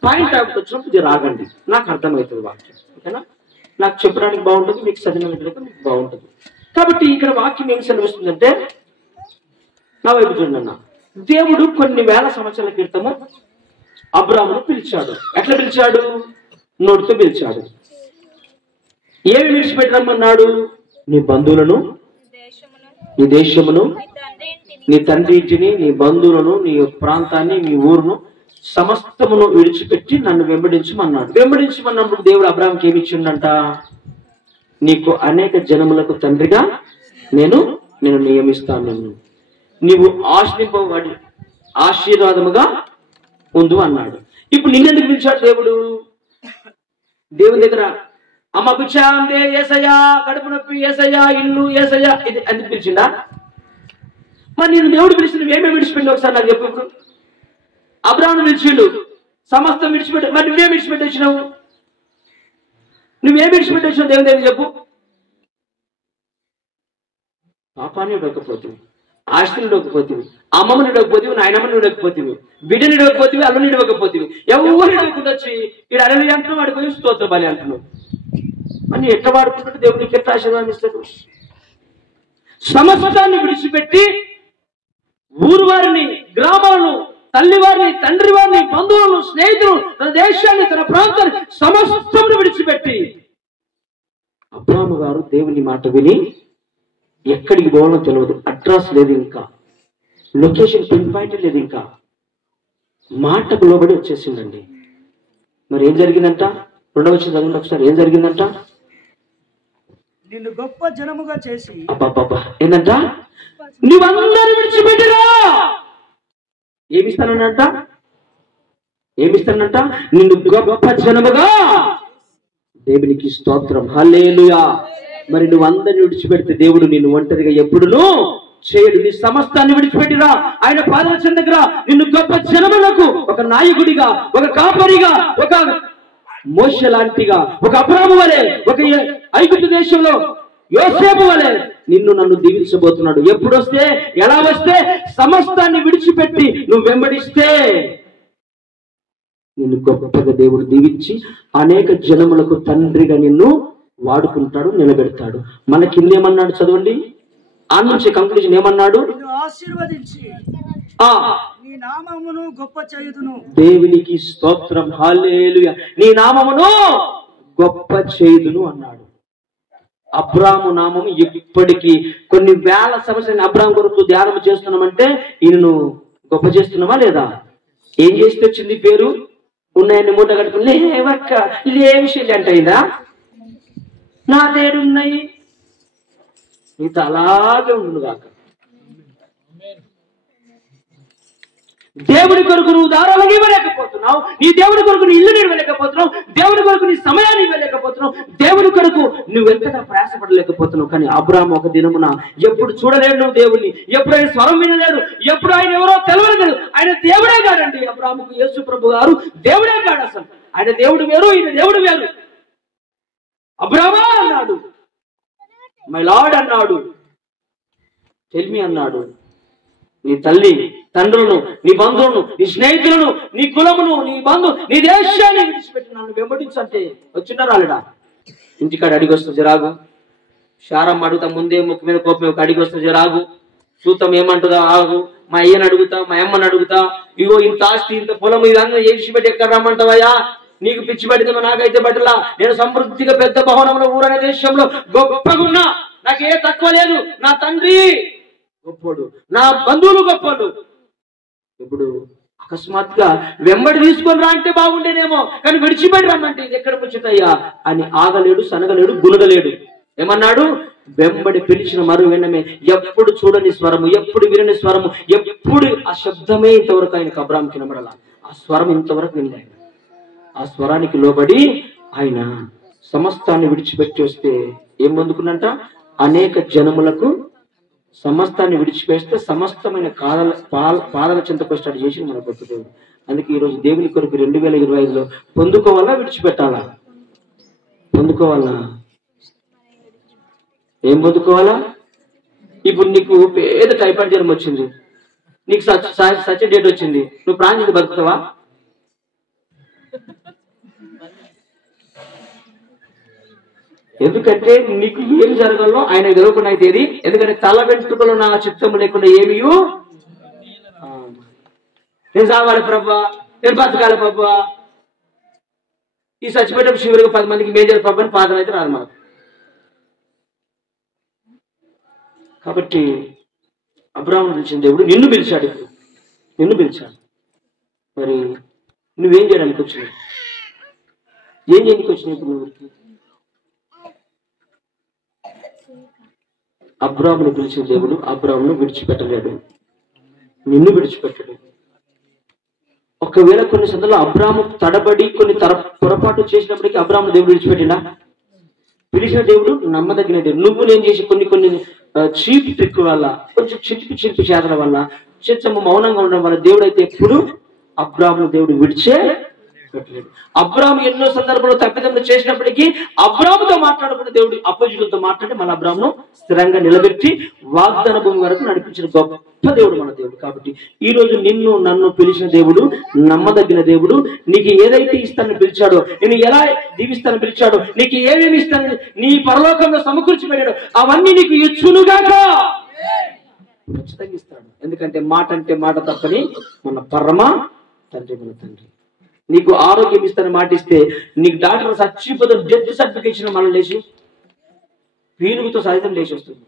పాయింట్ అవుట్ వచ్చినప్పుడు ఇది రాగండి, నాకు అర్థమవుతుంది వాక్యం. ఓకేనా? నాకు చెప్పడానికి బాగుంటుంది, మీకు చదివినట్లయితే మీకు బాగుంటుంది. కాబట్టి ఇక్కడ వాక్యం ఏం సెలవిస్తుందంటే, నా వైపు చూడన్న, దేవుడు కొన్ని వేల సంవత్సరాల క్రితము అబ్రాహామును పిలిచాడు. ఎట్లా పిలిచాడు? నోటితో పిలిచాడు. ఏమి విడిచిపెట్టరమ్మన్నాడు? నీ బంధువులను, నీ దేశమును, నీ తండ్రి ఇంటిని, నీ బంధువులను, నీ ప్రాంతాన్ని, నీ ఊరును సమస్తమును విడిచిపెట్టి నన్ను వెంబడించమన్నాడు. వెంబడించమన్నప్పుడు దేవుడు అబ్రాహాంకి ఏమి ఇచ్చిండంట? నీకు అనేక జనములకు తండ్రిగా నేను నియమిస్తాను, నీవు ఆశ్రయింపబడి ఆశీర్వాదముగా ఉండు అన్నాడు. ఇప్పుడు నిన్నెందుకు పిలిచాడు దేవుడు? దేవుని దగ్గర అమ్మ పిచ్చాందే ఏసయ్యా, కడుపు నొప్పి ఏసయ్యా, ఇల్లు ఏసయ్యా, ఇది ఎందుకు పిలిచిందా? మరి నేను దేవుడు పిలిచి నువ్వేమేమి విడిచిపెట్టి ఒకసారి నాకు చెప్పు. ఇప్పుడు అబ్రాహామును పిలిచిండు, సమస్తం విడిచిపెట్టి, మరి నువ్వేం విడిచిపెట్టి వచ్చినావు? నువ్వేం విడిచిపెట్టి వచ్చినావు దేవుని దగ్గర చెప్పు. పాపాన్ని ఇవ్వకపోతుంది, ఆస్తిని ఇవ్వకపోతుంది, అమ్మమ్మని ఇవ్వకపోతే, నాయనమ్మని ఇవ్వకపోతే, బిడ్డని ఇవ్వకపోతే, అల్లుని ఇవ్వకపోతే, ఎవరు ఇవ్వకుండా వచ్చి ఇక్కడ అడవి అంటున్నావు, వాడిపోయి స్తోత్ర బలి అంటున్నావు. అని ఎట్లా వాడుకుంటే దేవుడికి ఎట్లా ఆశీర్వాదం ఇస్తాడు? సమస్తాన్ని విడిచిపెట్టి ఊరు వారిని, గ్రామాలను, తల్లి వారిని, తండ్రి వారిని, బంధువులను, స్నేహితులు, తన దేశాన్ని, తన ప్రాంతాన్ని సమస్తమును విడిచిపెట్టి అబ్రాహాము గారు దేవుని మాట విని ఎక్కడికి పోవాలో తెలియదు, అడ్రస్ లేదు, ఇంకా లొకేషన్ పిన్ పాయింట్ లేదు, ఇంకా మాటకు లోబడి వచ్చేసిందండి. మరి ఏం జరిగిందంట? 2వ వచనం చదవండి ఒకసారి. ఏం జరిగిందంట? నిన్ను గొప్ప జనముగా చేసి, ఏంటంట? నువ్వందరూ విడిచిపెట్టిరా. ఏమిస్తానంట? నిన్ను గొప్ప జనముగా. దేవునికి స్తోత్రం, హల్లెలూయా. మరి నువ్వు అందరిని విడిచిపెడితే దేవుడు నిన్ను ఒంటరిగా ఎప్పుడునూ చేయడు. నీ సమస్తాన్ని విడిచిపెట్టిరా, ఆయన పాదవచన దగ్గర నిన్ను గొప్ప జనములకు ఒక నాయకుడిగా, ఒక కాపరిగా, ఒక మోషే లాంటిగా, ఒక అబ్రాహాము వలె, ఒక ఐగుప్తు దేశంలో యోసేపు వలె నిన్ను నన్ను దీవించబోతున్నాడు. ఎప్పుడు వస్తే, ఎలా వస్తే? సమస్తాన్ని విడిచిపెట్టి నువ్వు వెంబడిస్తే నిన్ను గొప్పగా దేవుడు దీవించి అనేక జనములకు తండ్రిగా నిన్ను వాడుకుంటాడు, నిలబెడతాడు. మన కిందేమన్నాడు చదవండి, ఆ నుంచి కంక్లూజన్ ఏమన్నాడు? ఆశీర్వదించి నీ నామమును గొప్ప చేయుదును. దేవునికి స్తోత్రం, హల్లెలూయా. నీ నామమును గొప్ప చేయుదును అన్నాడు. అబ్రాహాము నామము ఇప్పటికీ కొన్ని వేల సంవత్సరాలు అబ్రాహాము కొరకు ధ్యానం చేస్తున్నామంటే ఈయనను గొప్ప చేస్తున్నామా లేదా? ఏం చేస్తే వచ్చింది పేరు? ఉన్నాయన్ని మూట కట్టుకుని లేవక్క లేవి శల్లి అంటయిందా? నా తేడున్నాయి నీతో అలాగే ఉండు కాక. దేవుడి కొరకు నువ్వు దారాలు ఇవ్వలేకపోతున్నావు, నీ దేవుడి కొరకు నీ ఇల్లుని ఇవ్వలేకపోతున్నావు, దేవుడి కొరకు నీ సమయాన్ని ఇవ్వలేకపోతున్నావు, దేవుడి కొరకు నువ్వు ఎంతగా ప్రయాసపడలేకపోతున్నావు. కానీ అబ్రాహాము ఒక దినమున ఎప్పుడు చూడలేడు నువ్వు దేవుడిని, ఎప్పుడు ఆయన స్వరం వినలేడు, ఎప్పుడు ఆయన ఎవరో తెలవలేదు. ఆయన దేవుడే కాడండి. అబ్రాహాముకు యేసు ప్రభు గారు దేవుడే కాడు. అసలు ఆయన దేవుడు వేరు, ఈయన దేవుడు వేరు. అబ్రామా అన్నాడు, మై లార్డ్ అన్నాడు, టెల్ మీ అన్నాడు, నీ తల్లి తండ్రులను, నీ బంధువులను, నీ స్నేహితులను, నీ కులమును, నీ నీ దేశాన్ని విడిచిపెట్టి నన్ను వెంబడించు అంటే వచ్చిండా రాలేడా? ఇంటికాడ అడిగి వస్తుంది జరాగు. శారమ్మ అడుగుతా ముందే ముక్కు మీద కోపం అడిగి వస్తుంది జరాగు. చూద్దాం ఏమంటుందా ఆగు. మా అయ్యని అడుగుతా, మా అమ్మని అడుగుతా, ఇగో ఇంత ఆస్తి ఇంత పొలం ఇదన్నా ఏ విడిచిపెట్టి ఎక్కడ రమ్మంటావయ్యా? నీకు పిచ్చి పడితే నాకైతే బట్టలా, నేను సమృద్ధిగా పెద్ద భవనంలో ఊరనే దేశంలో గొప్పగున్నా, నాకే తక్కువ లేదు. నా తండ్రి గొప్పోడు, నా బంధువులు గొప్పోడు. ఇప్పుడు అకస్మాత్తుగా వెంబడి తీసుకొని రా అంటే బాగుండేనేమో, కానీ విడిచిపెట్టి రమ్మంటే ఇది ఎక్కడ ముచ్చటయ్యా అని ఆగలేడు, సనగలేడు, గులగలేడు. ఏమన్నాడు? వెంబడి పిలిచిన మరు వినమే. ఎప్పుడు చూడని స్వరము, ఎప్పుడు వినని స్వరము, ఎప్పుడు ఆ శబ్దమే ఇంతవరకు ఆయనకు అబ్రాహాముకి వినబడాల. ఆ స్వరం ఇంతవరకు వినలేదు. ఆ స్వరానికి లోబడి ఆయన సమస్తాన్ని విడిచిపెట్టి వస్తే ఏం పొందుకున్నంట? అనేక జనములకు సమస్తాన్ని విడిచిపేస్తే సమస్తమైన పాదల చింతకు స్టార్ట్ చేసి మన గొప్ప. అందుకే ఈరోజు దేవుని కొరకు 2025లో పొందుకోవాలా, విడిచిపెట్టాలా? పొందుకోవాలా? ఏం పొందుకోవాలా? ఇప్పుడు నీకు పేద టైఫాయిడ్ జ్వరం వచ్చింది, నీకు సచ్ డేట్ వచ్చింది, నువ్వు ప్రాణం చేసి బతుకుతావా? ఎందుకంటే నీకు ఏం జరగాలో ఆయన తెలియకుండా అయితే, ఎందుకంటే తల వెంట్రుకలు నా చిత్తము లేకుండా ఏమీ నేను సావాలి ప్రభా, నేను బతకాలి ప్రభా. ఈ చచ్చిపోయేటప్పుడు శివుడికి 10 మందికి మేజర్ ప్రభు అని పాదం అయితే రాదు మనకు. కాబట్టి అబ్రాహామును పిలిచిన దేవుడు నిన్ను పిలిచాడు. ఇప్పుడు నిన్ను పిలిచాడు. మరి నువ్వేం చేయడానికి వచ్చినావు? ఏం చేయడానికి వచ్చినావు ఇప్పుడు నువ్వు? అబ్రాహామును పిలిచిన దేవుడు అబ్రాహామును విడిచిపెట్టలేడు, నిన్ను విడిచిపెట్టడు. ఒకవేళ కొన్ని సందర్భాల్లో అబ్రాహాము తడబడి కొన్ని పొరపాటు చేసినప్పటికీ అబ్రాహాము దేవుడు విడిచిపెట్టినా? పిలిచిన దేవుడు నమ్మదగిన దేవుడు. నువ్వు నేను చేసి కొన్ని చీప్ ట్రిక్ వల్ల, కొంచెం చిలిపి చేతల వల్ల, కొంచెం మౌనంగా ఉండడం వల్ల దేవుడు అయితే ఎప్పుడు అబ్రాహామును దేవుడు విడిచే పెట్టలేదు. అబ్రాహాము ఎన్నో సందర్భాల్లో తప్పిదములు చేసినప్పటికీ అబ్రాహాముతో మాట్లాడకుండా దేవుడు అపోజిట్లతో మాట్లాడి మన అబ్రాహామును స్థిరంగా నిలబెట్టి వాగ్దాన భూమి వరకు నడిపించిన గొప్ప దేవుడు మన దేవుడు. కాబట్టి ఈ రోజు నిన్ను నన్ను పిలిచిన దేవుడు నమ్మదగిన దేవుడు. నీకు ఏదైతే ఇస్తానని పిలిచాడో, నేను ఎలా దీవిస్తానని పిలిచాడో, నీకు ఏమేమి ఇస్తానని నీ పరలోకంలో సమకూర్చి పెట్టాడో అవన్నీ నీకు ఇచ్చునుగాక. ఖచ్చితంగా ఇస్తాడు. ఎందుకంటే మాట అంటే మాట తప్పని మన పరమ తండ్రి, మన తండ్రి. నీకు ఆరోగ్యం ఇస్తానని మాటిస్తే నీకు డాక్టర్ చచ్చిపోతే డెత్ సర్టిఫికేషన్ మనం లేచి పీనుగుతో సహితం లేచి వస్తుంది.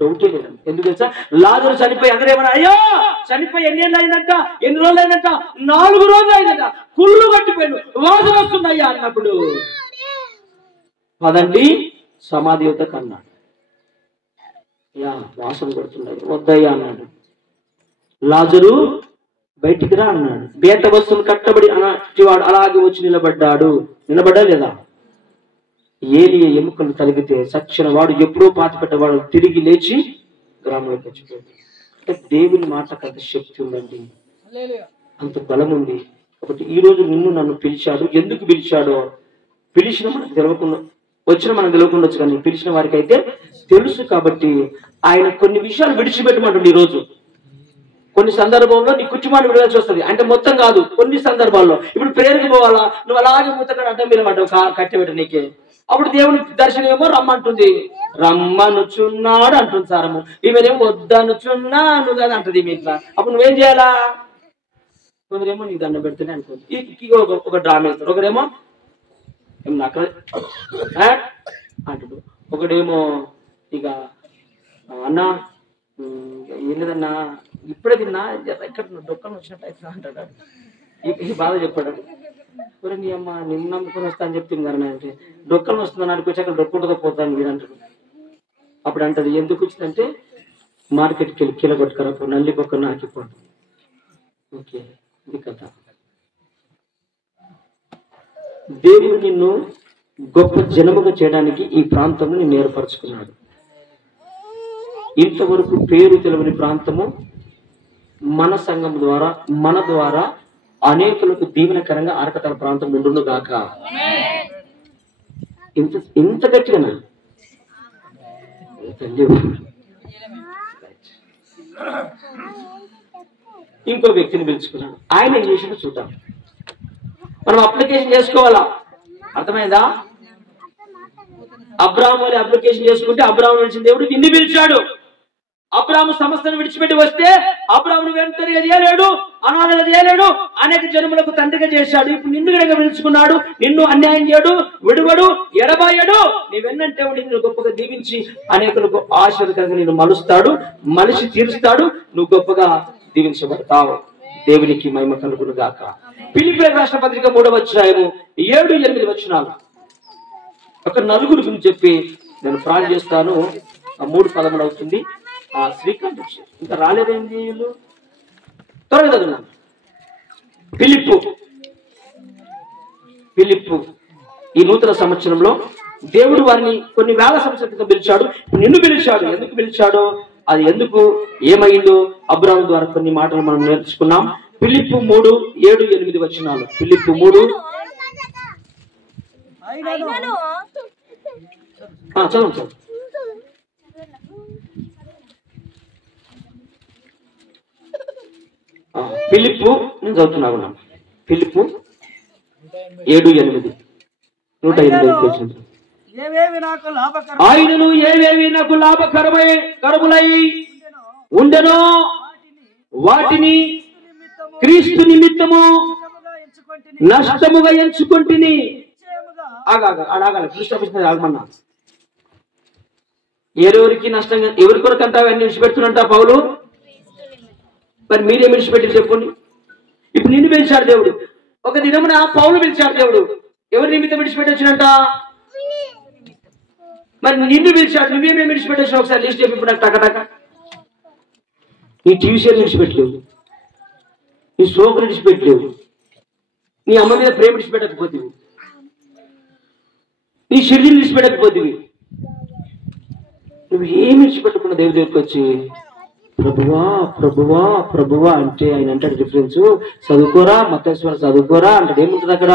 డౌటే లేదు. ఎందుకు తెలుసా? లాజరు చనిపోయి అందరూ ఏమన్నా, అయ్యో చనిపోయి ఎన్ని ఏళ్ళు అయిందంట, ఎన్ని రోజులు అయిందంట, 4 రోజులు అయిందంట, కుళ్ళు కట్టిపోయాడు, వాసన వస్తుందయ్యా అన్నప్పుడు పదండి సమాధి వద్దకు అన్నాడు. యా వాసన కొడుతున్నాడు, వద్దయ్యా అన్నాడు. లాజరు బయటికి రా అన్నాడు. బేత వస్తువులు కట్టబడి వాడు అలాగే వచ్చి నిలబడ్డాడు. నిలబడ్డా లేదా? ఏలి ఎముకలు తలిగితే సచ్చిన వాడు, ఎప్పుడో పాతిపెట్టేవాడు తిరిగి లేచి గ్రామంలోకి వచ్చిపోయాడు. అంటే దేవుని మాటకు అంత శక్తి ఉందండి, అంత బలం ఉంది. కాబట్టి ఈ రోజు నిన్ను నన్ను పిలిచాడు. ఎందుకు పిలిచాడో పిలిచిన మనకు తెలవకుండా, వచ్చిన మనకు తెలియకుండొచ్చు, కానీ పిలిచిన వారికి అయితే తెలుసు. కాబట్టి ఆయన కొన్ని విషయాలు విడిచిపెట్టమంటుంది. ఈ రోజు కొన్ని సందర్భంలో నీ కుటుంబాన్ని విడవలసి వస్తుంది. అంటే మొత్తం కాదు, కొన్ని సందర్భాల్లో. ఇప్పుడు ప్రేరుకు పోవాలా, నువ్వు అలాగే ముత్తకడ అడ్డం పిలవమంటావు కట్టెబెట్ట నీకే. అప్పుడు దేవుని దర్శనం ఏమో రమ్మంటుంది, రమ్మనుచున్నాడు అంటుంది సారము. ఈమెనేమో వద్దనుచున్నాను కదా అంటుంది మీ ఇట్లా. అప్పుడు నువ్వేం చేయాలా? కొందరేమో నీకు దండం పెడుతూనే అనుకోండి, ఒక డ్రామా వేస్తాడు. ఒకడేమో ఏమన్నా అక్కడ అంటాడు, ఒకడేమో ఇక అన్నా ఏం లేదన్నా ఇప్పుడే తిన్నా, ఎక్కడ డొక్కలు వచ్చినట్టు అవుతున్నా అంటాడు. ఈ బాధ చెప్పాడు. ఒరే నీ అమ్మ నిన్ను నమ్ముకొని వస్తా అని చెప్పింది కదా అంటే డొక్కలు వస్తుందని అడిగి అక్కడ డొక్కుంటుందో పోతాను మీరు అంటాడు. అప్పుడు అంటది ఎందుకు వచ్చిందంటే మార్కెట్కి వెళ్ళి కీల కొట్టుకరపు నల్లి పక్క నాకిపోవడం. ఓకే, ఇది కథ. దేవుడు నిన్ను గొప్ప జనముగా చేయడానికి ఈ ప్రాంతంలో నిన్ను ఏర్పరచుకున్నాడు. ఇంతవరకు పేరు తెలియని ప్రాంతము మన సంఘం ద్వారా మన ద్వారా అనేకులకు దీవెనకరంగా ఆరకతల ప్రాంతం ఉండును గాక. ఇంత గట్టిగా ఇంకో వ్యక్తిని పిలుచుకున్నాడు. ఆయన ఏం చేసిందో చూద్దాం. మనం అప్లికేషన్ చేసుకోవాలా, అర్థమైందా? అబ్రాహాము అని అప్లికేషన్ చేసుకుంటే అబ్రాహాము విడిచిన దేవుడు నిన్ను పిలిచాడు. అబ్రాహాము సమస్తను విడిచిపెట్టి వస్తే అబ్రాహామును వెంటనే చేయలేడు, అనాథగా చేయలేడు, అనేక జన్మలకు తండ్రిగా చేశాడు. ఇప్పుడు నిన్ను గనక పిలుచుకున్నాడు. నిన్ను అన్యాయం చేయడు, విడువడు, ఎడబాయడు. నీవెన్నంటే నిన్ను గొప్పగా దీవించి అనేకులకు ఆశీర్వాదకరంగా నిన్ను మలుస్తాడు, మనిషి తీరుస్తాడు. నువ్వు గొప్పగా దీవించబడతావు. దేవునికి మహిమ కలుగును గాక. ఫిలిప్పీయులకు రాసిన పత్రిక 3వ అధ్యాయము 7-8 వచనాలు. ఒక నలుగురు గురించి చెప్పి నేను ప్రార్థన చేస్తాను. 3:13 అవుతుంది. శ్రీకాంత్ ఇంకా రాలేదేంటి వీళ్ళు? త్వరగా చదువున్నాను. ఫిలిప్పు ఈ నూతన సంవత్సరంలో దేవుడు వారిని కొన్ని వేల సంవత్సరాల క్రితం పిలిచాడు. నిన్ను పిలిచాడు. ఎందుకు పిలిచాడో, అది ఎందుకు ఏమైందో అబ్రాహాము ద్వారా కొన్ని మాటలు మనం నేర్చుకున్నాం. ఫిలిప్పు 3:7-8 వచనాలు. ఫిలిప్పు 3 చదువు. ఫిలిప్పు నేను చదువుతున్నాను. ఫిలిప్పు 7:8 108 ఆయనను ఏవేవి నాకు లాభకరములై ఉండెనో వాటిని క్రీస్తు నిమిత్తము నష్టముగా ఎంచుకొంటిని. ఆగమన్నా ఎవరికి నష్టంగా ఎవరి కొరకు అంతా అవన్నీ విడిచిపెడుతున్నట్ట పౌలు? మరి మీరేం విడిచిపెట్టి చెప్పండి. ఇప్పుడు నిన్ను పిలిచాడు దేవుడు. ఒక దినమున పౌలు పిలిచాడు దేవుడు. ఎవరి నిమిత్తం విడిచిపెట్టి వచ్చినట్ట? మరి నిన్ను పిలిచాడు. నువ్వేమేమి విడిచిపెట్టి వచ్చినా ఒకసారి లిస్ట్ చెప్పి ఇప్పుడు నాకు టకటక. నీ టీవీ షేర్ విడిచిపెట్టలేవు, నీ సోకులు విడిచిపెట్టలేవు, నీ అమ్మ మీద ప్రేమ విడిచిపెట్టకపోతేవి, నీ షిరిని విడిచిపెట్టకపోతేవి, నువ్వు ఏమి విడిచిపెట్టకుండా దేవుడి దగ్గరికి వచ్చి ప్రభువా ప్రభువా ప్రభువా అంటే ఆయన అంటాడు డిఫరెన్స్. చదువుకోరా మత్తేశ్వర చదువుకోరా అంటాడు. ఏముంటుంది అక్కడ?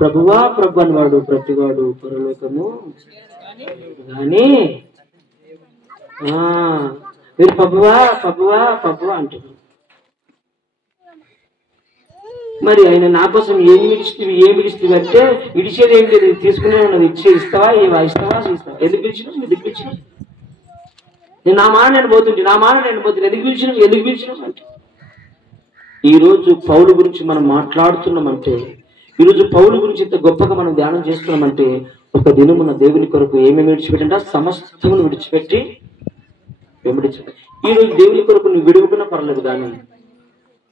ప్రభువా ప్రభు అనివాడు ప్రతివాడు పరలోకము కానీ మీరు ప్రభువా ప్రభువా ప్రభువా అంటాడు. మరి ఆయన నా కోసం ఏమి విడిచివి అంటే విడిచేది ఏం లేదు, తీసుకునే ఉన్నది. ఇస్తావా ఇస్తావా ఎందుకు పిలిచినా నేను నా మాట నేను పోతుంటే ఎందుకు పిలిచినాం అంటే ఈరోజు పౌలు గురించి మనం మాట్లాడుతున్నామంటే, ఈరోజు పౌలు గురించి ఇంత గొప్పగా మనం ధ్యానం చేస్తున్నామంటే, ఒక దినమున దేవుని కొరకు ఏమేమి విడిచిపెట్టంటే సమస్తమును విడిచిపెట్టి వెంబడించండి. ఈరోజు దేవుని కొరకు నువ్వు విడువకున్నా పర్లేదు, కానీ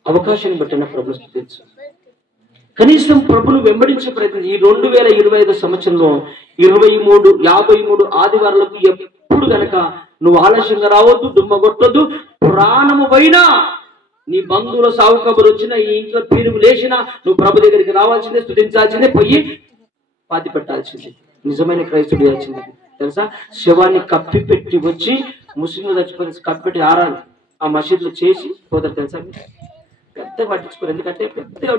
అవకాశాన్ని బట్టిన ప్రభుత్వం స్థుతించు. కనీసం ప్రభును వెంబడించే ప్రయత్నం. ఈ 2025 సంవత్సరంలో 53 ఆదివారాలకు ఎప్పుడు గనక నువ్వు ఆలస్యంగా రావద్దు, దుమ్మ కొట్టొద్దు. ప్రాణము పోయినా, నీ బంధువుల సావు కబురు వచ్చినా, ఈ ఇంట్లో పీరుగు లేచినా నువ్వు ప్రభు దగ్గరికి రావాల్సిందే, స్తుతించాల్సిందే, పోయి పాతి పెట్టాల్సిందే. నిజమైన క్రైస్తుడు వచ్చింది తెలుసా? శవాన్ని కప్పిపెట్టి వచ్చి ముస్లింలు చచ్చిపోయి కప్పిపెట్టి ఆరాలి ఆ మసీదులో చేసి పోతారు తెలుసా? పెద్ద పట్టించుకోరు. ఎందుకంటే పెద్దగా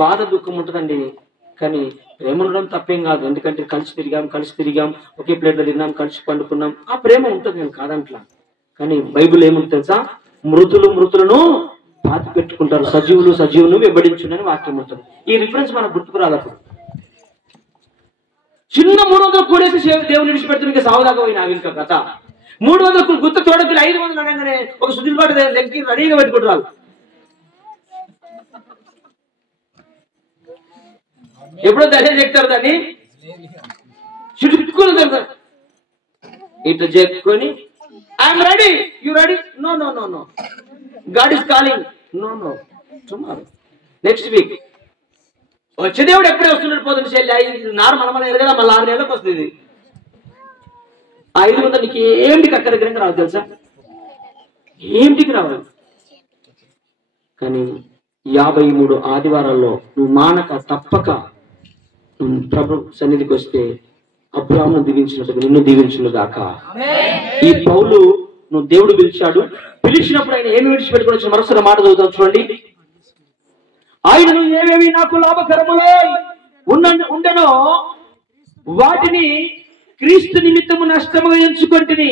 బాధ దుఃఖం ఉంటుందండి. కానీ ప్రేమ ఉండడం తప్పేం కాదు. ఎందుకంటే కలిసి తిరిగాం, ఒకే ప్లేట్లో తిన్నాం, కలిసి పండుకున్నాం. ఆ ప్రేమ ఉంటుంది, నేను కాదంట్లా. కానీ బైబిల్ ఏముంటుంది తెలుసా? మృతులను పాతి పెట్టుకుంటారు, సజీవులను వెంబడించునని వాక్యం ఉంటుంది. ఈ రిఫరెన్స్ మనకు గుర్తుకు రాదప్పుడు. చిన్న 300 కూడేసి దేవుని విడిచిపెడితే ఇంకా సావుదాకా పోయినా ఇంకా కథ. 300 గుర్తు తోడకి 500 అనగానే ఒక సుదిపాటు లెక్కి రెడీగా పెట్టుకుంటారు. ఎప్పుడో దర్శనం చెప్తారు, దాన్ని చుట్టుకుని తెలుస్తారు. ఇట్లా చెప్పుకొని I'm ready, you ready? No no no no, God is calling. No no, tomorrow, next week, వచ్చే దేవుడు ఎప్పుడే వస్తున్నాడు పోతుంది చెల్లి నారు మన ఎరగదా మళ్ళీ 6 నెలలకు వస్తుంది. 500 నీకు ఏంటికి అక్కడ దగ్గర రావు తెలుసా, ఏంటికి రావాలి. కానీ 53 ఆదివారాల్లో నువ్వు మానక తప్పక నువ్వు ప్రభు సన్నిధికి వస్తే అబ్రాహామును దీవించినట్టుగా నిన్ను దీవించును గాక. ఈ పౌలు నువ్వు దేవుడు పిలిచినప్పుడు ఆయన ఏమి విడిచిపెట్టుకుని వచ్చిన మరొకసారి మాట చదువుతాం చూడండి. ఆయనను ఏమేమి నాకు లాభకరములో ఉండెనో వాటిని క్రీస్తు నిమిత్తము నష్టముగా ఎంచుకొంటిని,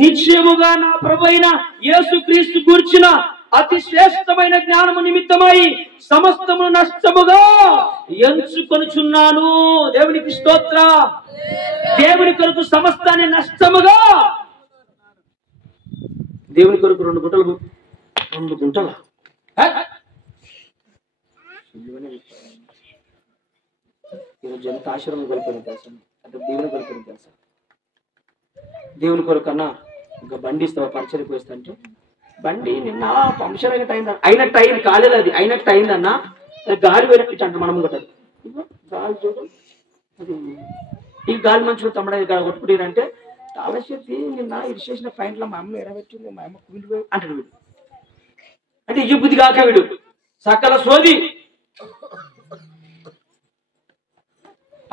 నిశ్చయముగా నా ప్రభువైన యేసు క్రీస్తు గూర్చిన అతి శ్రేష్టమైన జ్ఞానము నిమిత్తమై సమస్తము నష్టముగా ఎంచుకొనుచున్నాను. దేవునికి స్తోత్ర. దేవుని కొరకు సమస్తాన్ని నష్టముగా, దేవుని కొరకు 2 గుంటల ఈరోజు ఎంత ఆశ్రమం కోల్పోయిన తెలుసా, అంటే దేవుని కోల్పోయిన తెలుసా. దేవుని కొరకన్నా ఇంకా బండి ఇస్తావా పరిచయకు వేస్తా అంటే, బండి నిన్న పంక్చర్ అయినట్టు అయింది, కాలేదు, అది అయినట్టు అయిందన్నా, గాలి పోయినట్టు అంట మనం కొట్టదు. గాలి చూడు, అది ఈ గాలి మనుషులు తమ్ముడు కొట్టుకుంటారంటే తాళశక్తి నిన్న ఇరిచేసిన పాయింట్లో మా అమ్మ ఎడబెట్టింది, మా అమ్మ కూలిపోయి అంటాడు వీడు. అంటే ఈ బుద్ధి కాక వీడు సకల సోది.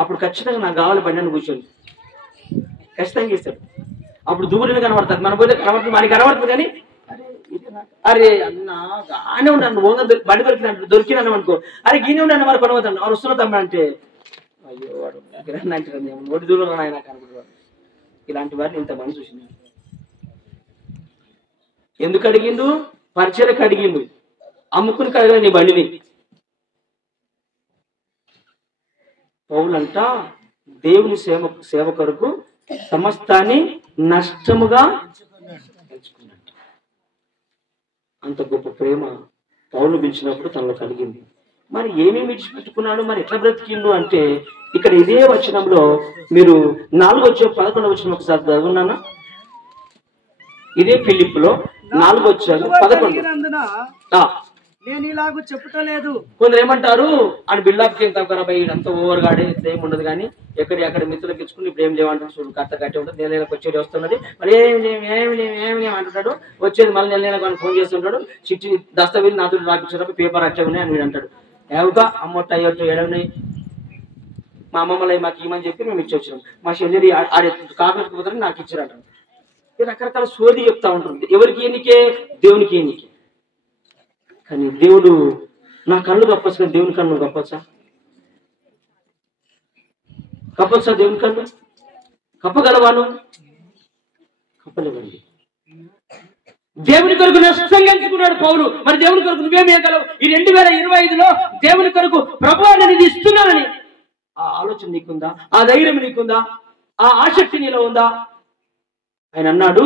అప్పుడు ఖచ్చితంగా నాకు కావాలి బండి అని కూర్చొని ఖచ్చితంగా ఇస్తాడు. అప్పుడు దూరం కనబడుతుంది, మన పోతే కనబడుతుంది, మనకి కనబడుతుంది. కానీ అరే అన్న గానే ఉన్నాను బండి దొరికినాను అనుకో, అరే గీనే ఉన్నాను మరి కొనవద్దాను వాడు వస్తున్న తమ్మ అంటే, అయ్యో వాడు అంటే ఒడి దూరం ఆయన కనబడేవాడు. ఇలాంటి వారిని ఇంతమంది చూసినాడు. ఎందుకు అడిగిండు? పరిచయకు అడిగిండు, అమ్ముకుని కడగల నీ బండిని. పౌలంట దేవుని సేవ కొరకు సమస్తాన్ని నష్టముగా ఎంచుకున్నట్టు. అంత గొప్ప ప్రేమ పౌలు పిలిచినప్పుడు తనలో కలిగింది. మరి ఏమేమి విడిచిపెట్టుకున్నాడు, మరి ఎట్లా బ్రతికిండు అంటే, ఇక్కడ ఇదే వచనంలో మీరు 4:11 వచనం ఒకసారి చదువున్నానా? ఇదే ఫిలిప్పులో 4:11. నేను ఇలాగ చెప్పుటలేదు. కొందరు ఏమంటారు అని బిల్డప్ చేయండి, ఇదంతా ఓవర్ గాడే ఏమి ఉండదు, కానీ ఎక్కడ మిత్రులకు ఇచ్చుకుని ఇప్పుడు ఏం లేవంటారు. చూడు కట్ట కట్టి ఉంటుంది, నెలకు వచ్చేది వస్తున్నది, మరి ఏమి అంటున్నాడు, వచ్చేది మళ్ళీ నెలకు ఫోన్ చేస్తుంటాడు, చిట్టి దస్తావేజ్ నాతో రాపించినప్పుడు పేపర్ అట్టే ఉన్నాయి అని వీడు అంటాడు. ఏవుగా అమ్మొట్ట అయ్యొట్టు ఏడవున్నాయి, మా అమ్మమ్మలు మాకు ఇవ్వమని చెప్పి మేము ఇచ్చి వచ్చినాం, మా చెల్లి ఆడే కాకపోతే పోతారని నాకు ఇచ్చారంటాడు. రకరకాల సోది చెప్తా ఉంటుంది. ఎవరికి ఎన్నికే? దేవునికి ఎన్నికే. కానీ దేవుడు నా కళ్ళు కప్పచ్చు, కానీ దేవుని కళ్ళు కప్పచ్చా? కప్పచ్చా దేవుని కళ్ళు? కప్పగలవాను? కప్పలేవండి. దేవుని కొరకు నష్టంగా ఎంచుకున్నాడు పౌలు. మరి దేవుని కొరకు నువ్వేమేయగలవు? ఈ 2025లో దేవుని కొరకు ప్రభువా నేను ఇది ఇస్తున్నానని ఆ ఆలోచన నీకుందా? ఆ ధైర్యం నీకుందా? ఆ ఆసక్తి నీలో ఉందా? ఆయన అన్నాడు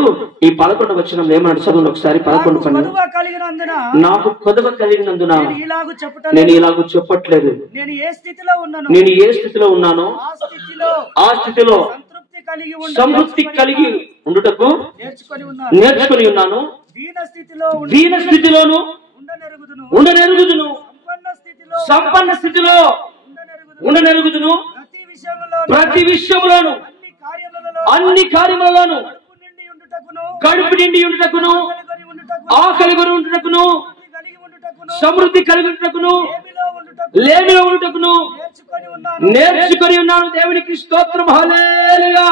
ఈ 11వ వచనంలో ఏమన్నాడు? చదువును ఒకసారి. 11 నాకు కొదవ కలిగినందున నేను ఇలాగూ చెప్పట్లేదు, నేను ఏ స్థితిలో ఉన్నానో ఆ స్థితిలో సంతృప్తి కలిగి ఉండుటకు నేర్చుకుని ఉన్నాను. దీన స్థితిలోను ఉండనెరుగుదును, సంపన్న స్థితిలో ఉండనెరుగుదును, ప్రతి విషయంలోను అన్ని కార్యములలోను కడుపు నిండి ఉండుటకును, ఆకలి కొని ఉండుటకును, సమృద్ధి కలిగి ఉండుటకును, లేమిలో ఉండుటకును నేర్చుకొని ఉన్నాను. దేవునికి స్తోత్రం, హల్లెలూయా.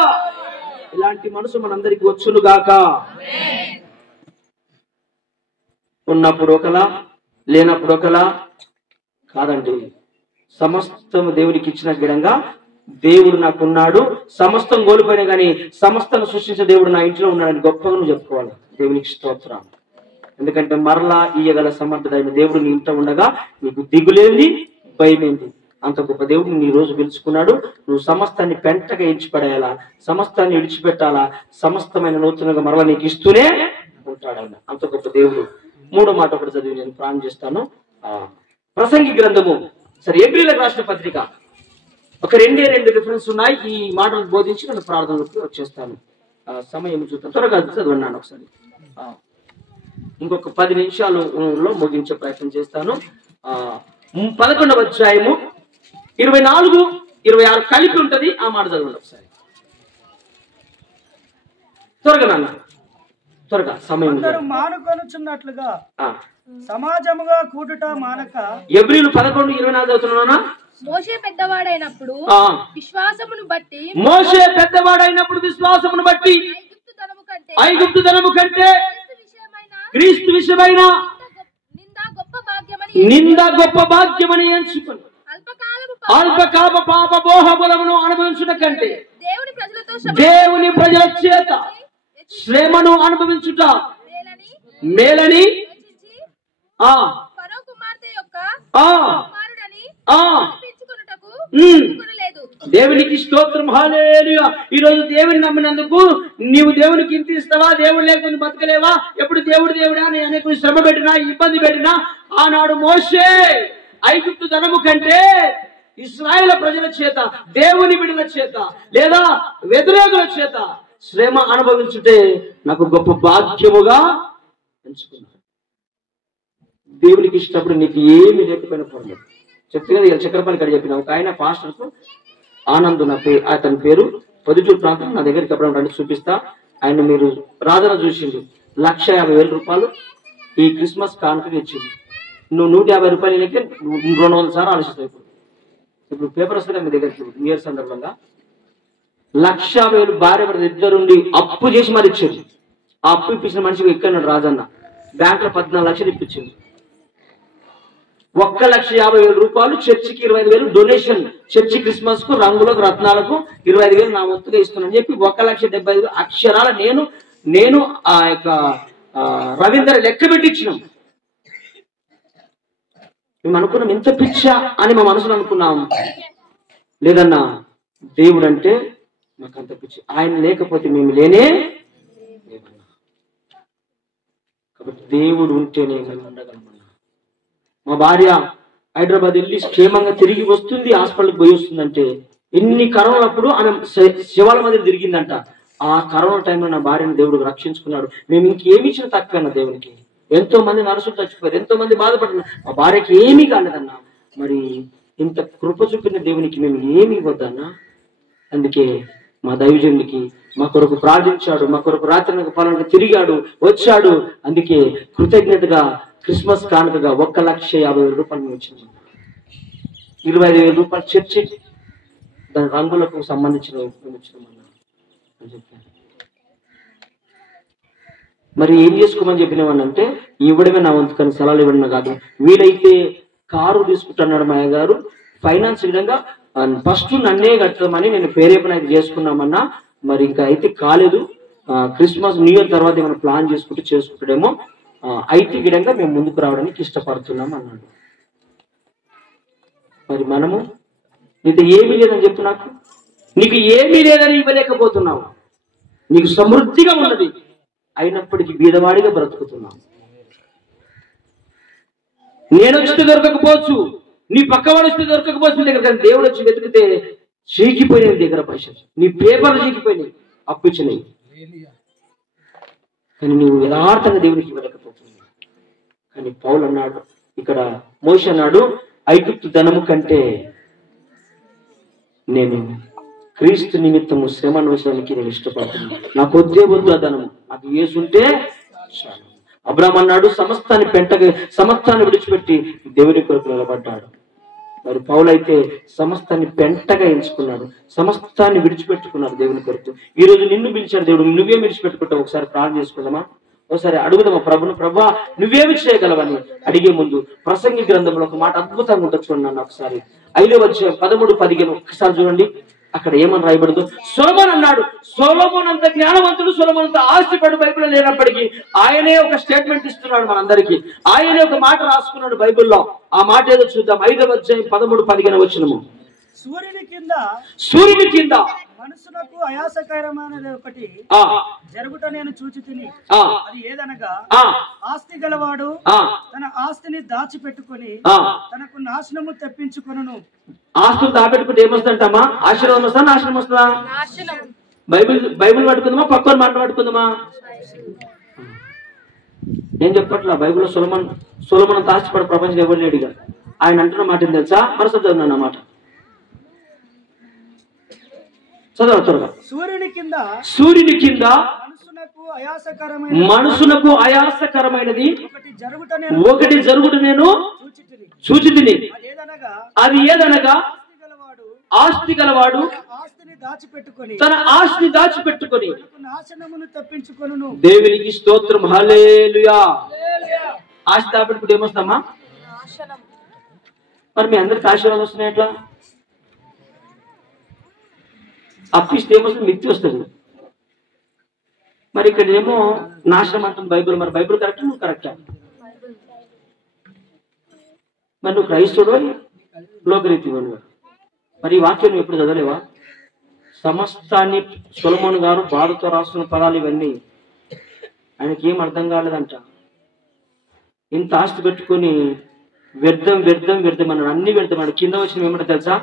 ఇలాంటి మనసు మనందరికి వచ్చును గాక. ఉన్నప్పుడు ఒకలా, లేనప్పుడు ఒకలా కాదండి. సమస్తం దేవునికి ఇచ్చిన విధంగా దేవుడు నాకున్నాడు. సమస్తం కోల్పోయినా కానీ సమస్తం సృష్టించే దేవుడు నా ఇంట్లో ఉన్నాడని గొప్పగా నువ్వు చెప్పుకోవాలి. దేవునికి స్తోత్రం. ఎందుకంటే మరలా ఇయ్యగల సమర్థుడైన దేవుడు నీ ఇంట్లో ఉండగా నీకు దిగులేంది, భయమేంది. అంత గొప్ప దేవుడు నీ రోజు పిలుచుకున్నాడు. నువ్వు సమస్తాన్ని పెంటగా ఇడిచిపడేయాలా, సమస్తాన్ని విడిచిపెట్టాలా, సమస్తమైన నూతనంగా మరలా నీకు ఇస్తూనే ఉంటాడు ఆయన. అంత గొప్ప దేవుడు. 3వ మాట ఒకటి చదివి నేను ప్రారంభం చేస్తాను. ప్రసంగి గ్రంథము, సరే ఏప్రిల్కి రాసిన పత్రిక, ఒక 2 రిఫరెన్స్ ఉన్నాయి. ఈ మాటలు బోధించి నేను ప్రార్థనలోకి వచ్చేస్తాను. సమయం చూద్దాం, త్వరగా చదవన్నాను ఒకసారి. ఇంకొక 10 నిమిషాలలో ముగించే ప్రయత్నం చేస్తాను. 11వ అధ్యాయము 24, 26 కలిపి ఉంటది. ఆ మాట చదవండి ఒకసారి త్వరగా నాన్న, త్వరగా సమయం. మానుకొనుచున్నట్లుగా సమాజముగా కూడుట మానక. హెబ్రీయులు 11:24 చదువుతున్నానా? మోషే పెద్దవాడైనప్పుడు విశ్వాసమును బట్టి ఐగుప్తు ధనము కంటే క్రీస్తు విషయమైన నింద గొప్ప భాగ్యమని ఎంచుకుని అల్పకాల పాప మోహములను అనుభవించుట కంటే దేవుని ప్రజల చేత శ్రమను అనుభవించుట మేలని దేవునికి స్తోత్రం. హల్లెలూయా. ఈ రోజు దేవుని నమ్మినందుకు నీవు దేవునికి ఇంత ఇస్తావా? దేవుడు లేకుండా బతకలేవా? ఎప్పుడు దేవుడా అని అనేక శ్రమ పెట్టినా, ఇబ్బంది పెట్టినా, ఆనాడు మోషే ఐగుప్తు ధనము కంటే ఇశ్రాయేలు ప్రజల చేత, దేవుని బిడ్డల చేత లేదా వ్యతిరేకుల చేత శ్రమ అనుభవించుటే నాకు గొప్ప భాగ్యముగా ఎంచుకున్నాను. దేవునికి ఇష్టప్పుడు నీకు ఏమి లేకపోయినా పర్లేదు. చెప్తే కదా చక్రపాణి గారు చెప్పిన ఒక ఆయన పాస్టర్కు ఆనంద్ అతని పేరు, పొద్దుటూరు ప్రాంతం. నా దగ్గరికి ఎప్పుడు రండి చూపిస్తా. ఆయన మీరు రాధన చూసిండు. 1,50,000 రూపాయలు ఈ క్రిస్మస్ కానుకగా ఇచ్చింది. నువ్వు 150 రూపాయలు 200 సార్లు ఆలోచిస్తావు. ఇప్పుడు పేపర్ వస్తుంది మీ దగ్గరికి న్యూ ఇయర్ సందర్భంగా 1,50,000 భార్య భర్త ఇద్దరుండి అప్పు చేసి మరి ఇచ్చింది. ఆ అప్పు ఇప్పించిన మనిషికి ఎక్కడున్నాడు రాజన్న బ్యాంక్ లో 14 లక్షలు ఇప్పించింది. 1,50,000 రూపాయలు చర్చికి 25,000 డొనేషన్. చర్చి క్రిస్మస్ కు రంగులకు రత్నాలకు 25,000 నా వంతుగా ఇస్తున్నాను చెప్పి 1,75,000 అక్షరాల నేను ఆ యొక్క రవీందర్ లెక్క పెట్టి ఇచ్చినాం. మేము అనుకున్నాం ఇంత పిచ్చా అని మా మనసులో అనుకున్నాం. లేదన్నా దేవుడు అంటే మాకు అంత పిచ్చి. ఆయన లేకపోతే మేము లేనే లేదన్నా. కాబట్టి దేవుడు ఉంటేనే మేము ఉండగలమన్నా. మా భార్య హైదరాబాద్ వెళ్ళి క్షేమంగా తిరిగి వస్తుంది, హాస్పిటల్కి పోయి వస్తుందంటే ఎన్ని కరోనాప్పుడు ఆమె శివాల మధ్య తిరిగిందంట. ఆ కరోనా టైంలో నా భార్యను దేవుడు రక్షించుకున్నాడు. మేము ఇంకేమి ఇచ్చినా తక్కువన్నా దేవునికి. ఎంతో మంది నర్సులు చచ్చిపోయారు, ఎంతో మంది బాధపడుతున్నారు. మా భార్యకి ఏమీ కాలేదన్నా. మరి ఇంత కృప చూపిన దేవునికి మేము ఏమి ఇవ్వద్దన్నా. అందుకే మా దైవజనుడికి మా కొరకు ప్రార్థించాడు, మా కొరకు రాత్రి పాలనకు తిరిగాడు, వచ్చాడు. అందుకే కృతజ్ఞతగా క్రిస్మస్ కానుకగా 1,50,000 రూపాయలు మేము ఇచ్చాము. 25,000 రూపాయలు చర్చి దాని రంగులకు సంబంధించిన ఇచ్చినామన్నా అని చెప్పాను. మరి ఏం చేసుకోమని చెప్పినామనంటే ఇవ్వడమే నా వంతు, కానీ సలహాలు ఇవ్వడం కాదు. వీలైతే కారు తీసుకుంటున్నాడు మా అయ్య గారు. ఫైనాన్స్ విధంగా ఫస్ట్ నన్నే కట్టమని నేను పేరేపన అయితే చేసుకున్నామన్నా. మరి ఇంకా అయితే కాలేదు. క్రిస్మస్ న్యూ ఇయర్ తర్వాత ఏమైనా ప్లాన్ చేసుకుంటాడేమో. అయితే విధంగా మేము ముందుకు రావడానికి ఇష్టపడుతున్నాం అన్నాడు. మరి మనము నీకు ఏమీ లేదని చెప్పు, నీకు ఏమీ లేదని ఇవ్వలేకపోతున్నావు. నీకు సమృద్ధిగా ఉన్నది, అయినప్పటికీ బీదవాడిగా బ్రతుకుతున్నావు. నేను వస్తే దొరకకపోవచ్చు, నీ పక్కవాడు వస్తే దొరకకపోవచ్చు నీ దగ్గర, కానీ దేవుడు వచ్చి వెతికితే చీకిపోయినాయి నీ దగ్గర పైసలు, నీ పేపర్లు చీకిపోయినాయి, అప్పించినాయి. కానీ నువ్వు యథార్థంగా దేవునికి ఇవ్వలేకపోతున్నావు. కానీ పౌలు అన్నాడు, ఇక్కడ మోషే అన్నాడు, ఐగుప్తు ధనము కంటే నేను క్రీస్తు నిమిత్తము శ్రమ అనుభవించడానికి నేను ఇష్టపడుతున్నాను. నాకు వద్దే వద్దు ఆ ధనము, నాకు యేసుంటే చాలు. అబ్రాహాము అన్నాడు, సమస్తాన్ని విడిచిపెట్టి దేవుని కొరకు నిలబడ్డాడు. మరి పౌలు అయితే సమస్తాన్ని పెంటగా ఎంచుకున్నాడు, సమస్తాన్ని విడిచిపెట్టుకున్నాడు దేవుని కొరకు. ఈ రోజు నిన్ను పిలిచాడు దేవుడు, నువ్వేం విడిచిపెట్టుకుంటావు? ఒకసారి ప్రార్థన చేసుకుందామా? ఒకసారి అడుగుదామా ప్రభును, ప్రభా నువ్వేమి చేయగలవని. అడిగే ముందు ప్రసంగి గ్రంథంలో ఒక మాట అద్భుతంగా ఉంటుంది చూడండి. ఒకసారి 5వ అధ్యాయం 13-15 ఒక్కసారి చూడండి. అక్కడ ఏమని రాయబడదు? సొలొమోను అన్నాడు, సొలొమోను అంత జ్ఞానవంతుడు, సొలొమోను అంత ఆస్తిపడు బైబిల్లో లేనప్పటికీ ఆయనే ఒక స్టేట్మెంట్ ఇస్తున్నాడు మనందరికీ. ఆయనే ఒక మాట రాసుకున్నాడు బైబిల్లో. ఆ మాట ఏదో చూద్దాం. 5వ అధ్యాయం 13-15 వచనము. సూర్యుని కింద మనసునకు ఆయాసకరమైనది ఒకటి జరుగుట నేను చూచి తిని, అది ఏదనగా ఆస్తి గలవాడు తన ఆస్తిని దాచిపెట్టుకొని తనకు నాశనము తెప్పించుకొనును. ఆస్తులు దాపెట్టుకుంటే ఏమొస్తుందంటమ్మా? ఆశీర్వాదం వస్తా, నాశనం వస్తుందా? బైబిల్ పట్టుకుందామా, పక్కన మాట పట్టుకుందామా? నేను చెప్పట్లా. బైబిల్లో సొలొమోను ఆస్తిపడు ప్రపంచం ఎవరు లేడుగా. ఆయన అంటున్న మాట ఏం తెలుసా? మరొక చదువున్నాను అన్నమాట. చదవ త్వరగా. సూర్యుని కింద మనసునకు ఆయాసకరమైనది ఒకటి జరుగుట నేను చూచితిని. అది ఏదనగా ఆస్తి గలవాడు తన ఆస్తిని దాచిపెట్టుకొని నాశనమును తప్పించుకొనును. దేవునికి స్తోత్రం. హల్లెలూయా. ఆస్తి దాచిపెట్టుకుంటే ఏమొస్తామా? మరి మీ అందరికి ఆశీర్వాదం వస్తున్నాయి ఎట్లా? అప్పిస్తే ఏమొస్తుంది? మిత్తి వస్తుంది. మరి ఇక్కడ ఏమో నాశనం అంటుంది బైబిల్. మరి బైబిల్ కరెక్టా? నువ్వు కరెక్టా? మరి నువ్వు క్రైస్తవుడు లోకరీతి మరి ఈ వాక్యం నువ్వు ఎప్పుడు చదవలేవా? సమస్తాన్ని సొలొమోను గారు బాధతో రాస్తున్న పదాలు ఇవన్నీ. ఆయనకి ఏం అర్థం కాలేదంట. ఇంత ఆస్తి పెట్టుకొని వ్యర్థం వ్యర్థం వ్యర్థం అన్నాడు. అన్ని వ్యర్థం అన్నాడు. కింద వచ్చిన ఏమంటే తెలుసా?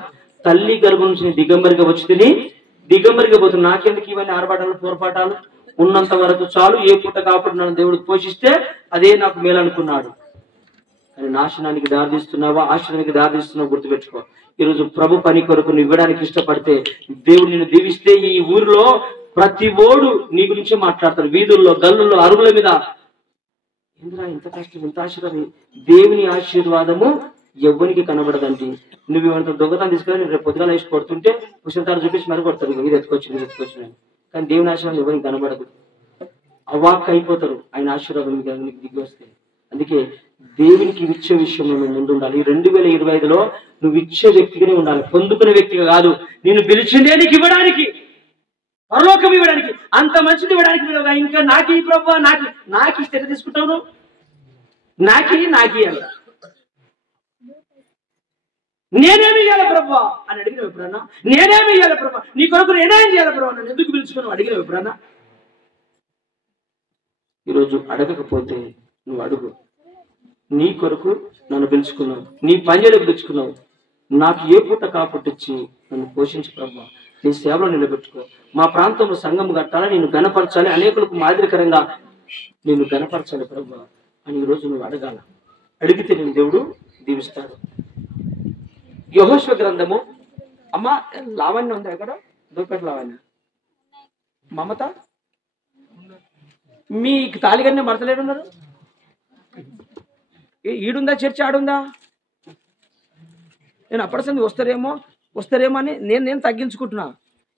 తల్లి గర్భం నుంచి దిగంబరిగా వచ్చి తిని దిగంబరిగా పోతుంది. నాకెందుకు ఇవన్నీ ఆర్భాటాలు పోరాటాలు? ఉన్నంత వరకు చాలు. ఏ పూట కాపుడు నన్ను దేవుడు పోషిస్తే అదే నాకు మేలు అనుకున్నాడు. కానీ నాశనానికి దారితీస్తున్నావా, ఆశ్రయానికి దారితీస్తున్నావు గుర్తుపెట్టుకో. ఈరోజు ప్రభు పని కొరకు నువ్వు ఇవ్వడానికి ఇష్టపడితే దేవుడు నిన్ను దీవిస్తే ఈ ఊరిలో ప్రతి ఓడు నీ గురించి మాట్లాడతారు. వీధుల్లో, గల్లుల్లో, అరుగుల మీద. ఇందులో ఇంత కష్టం, ఇంత ఆశీర్వాదం. దేవుని ఆశీర్వాదము ఎవ్వరికి కనబడదండి. నువ్వు ఏమంత దొంగతనం తీసుకొని రేపు పొద్దున వేసి కొడుతుంటే పుస్తకాలు చూపించి మరి కొడతారు. ఇది ఎత్తుకొచ్చింది, ఇది ఎత్తుకొచ్చిన. కానీ దేవుని ఆశీర్వాదం ఎవరికి కనబడదు. అవాక్ అయిపోతారు ఆయన ఆశీర్వాదం మీకు దిగి వస్తే. అందుకే దేవునికి ఇచ్చే విషయంలో నువ్వు ముందు ఉండాలి. ఈ 2025లో నువ్వు ఇచ్చే వ్యక్తిగానే ఉండాలి, పొందుకునే వ్యక్తిగా కాదు. నేను పిలిచిందే నీకు ఇవ్వడానికి, పరలోకం ఇవ్వడానికి, అంత మంచిది ఇవ్వడానికి. ఇంకా నాకు ఈ ప్రభు నాకు ఇస్తే తీసుకుంటావు నువ్వు. నాకి అల్ల నేనేమి ఇవ్వాలి ప్రభు అని అడిగినావు ఎప్పుడన్నా? నేనేమి ఇవ్వాలి ప్రభు, నీ కొరకు నేనేం చేయాలి ప్రభు నన్ను ఎందుకు పిలుచుకున్నావు అడిగినావు ఎప్పుడన్నా? ఈరోజు అడగకపోతే నువ్వు అడుగు. నీ కొరకు నన్ను పిలుచుకున్నావు, నీ పనిలో పిలుచుకున్నావు. నాకు ఏ పూట కాపుట్టించి నన్ను పోషించు ప్రభు, నీ సేవలో నిలబెట్టుకో. మా ప్రాంతంలో సంఘం కట్టాలి, నేను గణపరచాలి, అనేకులకు మాదిరికరంగా నేను గణపరచాలి ప్రభు అని ఈరోజు నువ్వు అడగాల. అడిగితే నేను దేవుడు దీవిస్తాడు. యెహోషువ గ్రంథము. అమ్మ లావణ్య ఉంది అక్కడ, దూపేట లావణ్య. మమత మీకు తాలిగన్నే మడతలేడున్నారు. ఈడుందా చర్చ, ఆడుందా? నేను అప్పటిసంది వస్తారేమో అని నేను తగ్గించుకుంటున్నా.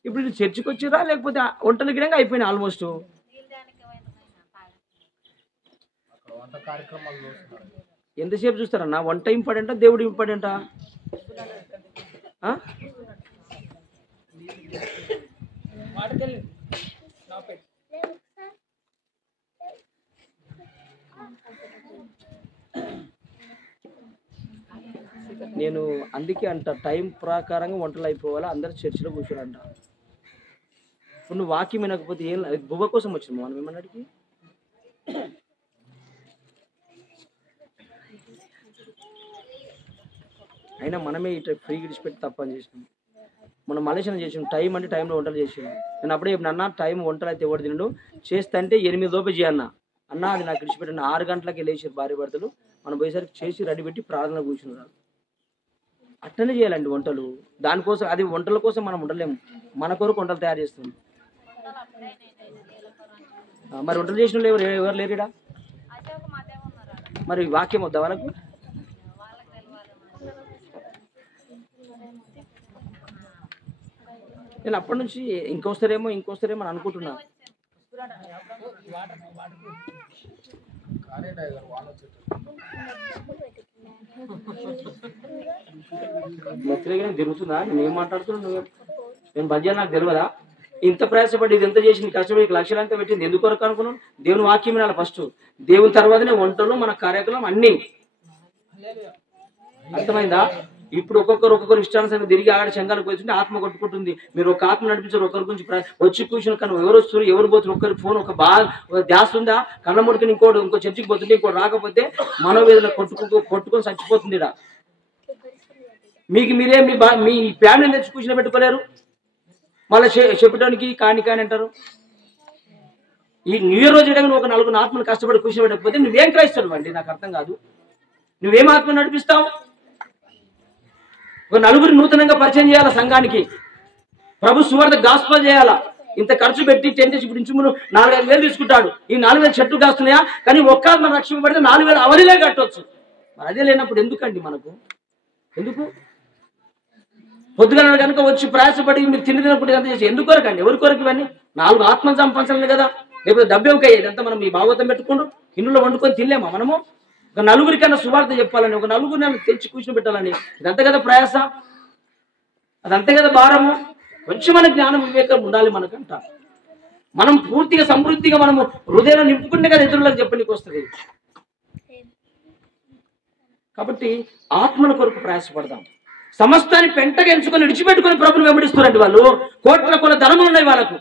ఇప్పుడు ఇది చర్చికి వచ్చిరా లేకపోతే వంటల గిడంగా అయిపోయినాయి ఆల్మోస్ట్. ఎంతసేపు చూస్తారన్నా? వంట ఇంపార్టెంటా, దేవుడు ఇంపార్టెంటా? నేను అందుకే అంట టైం ప్రకారంగా వంటలు అయిపోవాలా, అందరు చర్చిలో కూర్చోరంట. ఇప్పుడు నువ్వు వాక్యం వినకపోతే ఏం బువ్వ కోసం వచ్చినాము మనం ఏమన్నాడికి. అయినా మనమే ఇట్లా ఫ్రీ విడిచిపెట్టి తప్పని చేసినాం. మనం మలేషియా చేసాం. టైం అంటే టైంలో వంటలు చేసాం. నేను అప్పుడే అన్న టైం వంటలు అయితే ఎవరు తినడు, చేస్తే అంటే 8 లోపే చేయన్న అన్న. అది నాకు విడిచిపెట్టిన 6 గంటలకి లేచారు భార్య భర్తలు. మనం పోయేసరికి చేసి రెడీ పెట్టి ప్రార్థన కూర్చున్నారు. అట్లనే చేయాలండి వంటలు. దానికోసం అది వంటల కోసం మనం ఉండలేము, మన కొరకు వంటలు తయారు చేస్తాం. మరి వంటలు చేసిన వాళ్ళు ఎవరు లేరుడా? మరి వాక్యం వద్దా వాళ్ళకు? నేను అప్పటి నుంచి ఇంకొస్తారేమో అని అనుకుంటున్నా. మెత్తగా తిరుగుతుందా? నేను మాట్లాడుతున్నా, నువ్వు నేను బంద్ చేయాలి నాకు తెలియదా? ఇంత ప్రయాసపడి ఇది ఎంత చేసింది, కష్టపడి లక్షలంతా పెట్టింది ఎందుకొరకు అనుకున్నాను? దేవుని వాక్యం వినాలి ఫస్ట్. దేవుని తర్వాతనే వంటలు, మన కార్యక్రమం అన్ని. అర్థమైందా? ఇప్పుడు ఒక్కొక్కరు ఇష్టానుసారంగా తిరిగి ఆడ చెంగాలకు పోతుంటే ఆత్మ కొట్టుకుంటుంది. మీరు ఒక ఆత్మ నడిపించారు, ఒకరి గురించి వచ్చి కూర్చుని కానీ ఎవరు వస్తారు ఎవరు పోతున్నారు, ఒక్కరి ఫోన్ ఒక ధ్యాస ఉందా? కళ్ళ ముడికి ఇంకో చర్చికి పోతుంటే ఇంకోటి రాకపోతే మనోవేదన కొట్టుకొని చచ్చిపోతుంది. మీకు మీరే మీ ఫ్యామిలీని తెచ్చి కూర్చుని పెట్టుకోలేరు, మళ్ళీ చెప్పడానికి కాని అంటారు. ఈ న్యూ ఇయర్ రోజు నువ్వు ఒక 4 ఆత్మను కష్టపడి కూర్చుని పెట్టకపోతే నువ్వేం క్రైస్తవుడు అండి? నాకు అర్థం కాదు. నువ్వేం ఆత్మను నడిపిస్తావు? ఒక 4 నూతనంగా పరిచయం చేయాలి సంఘానికి. ప్రభు సువార్త గాస్పల్ చేయాలా. ఇంత ఖర్చు పెట్టి టెంట్ ఇప్పుడు ఇంచుములు 4-5 వేలు తీసుకుంటాడు. ఈ 4 వేలు చెట్టు కాస్తున్నాయా, కానీ ఒక్క మన రక్షింపబడితే 4 వేలు అవరిలే కట్టవచ్చు. మరి అదే లేనప్పుడు ఎందుకండి మనకు? ఎందుకు? పొద్దుగల కనుక వచ్చి ప్రయాసపడి మీరు తిన్నప్పుడు ఎంత చేసి ఎందుకు కొరకండి? ఎవరి కొరకు ఇవన్నీ? 4 ఆత్మ సంపాదించాలి కదా. లేకపోతే డబ్బేమకాయ ఇదంతా మనం ఈ భాగవతం పెట్టుకుంటూ ఇంట్లో వండుకొని తినలేమా మనము? ఒక నలుగురికన్నా సువార్త చెప్పాలని, ఒక నలుగురిని తెచ్చి కూర్చొని పెట్టాలని, ఇదంతా కదా ప్రయాస, అదంతే కదా భారము. కొంచెం మన జ్ఞానం వివేకం ఉండాలి మనకంట. మనం పూర్తిగా సమృద్ధిగా మనము హృదయంలో నింపుకుంటే కదా ఇతరులకు చెప్పడానికి వస్తుంది. కాబట్టి ఆత్మల కొరకు ప్రయాసపడదాం. సమస్తాన్ని పెంటగా ఎంచుకొని విడిచిపెట్టుకుని ప్రభుని వెంబడిస్తున్నారండి వాళ్ళు. కోట్ల కొల ధనములు ఉన్నాయి వాళ్ళకు.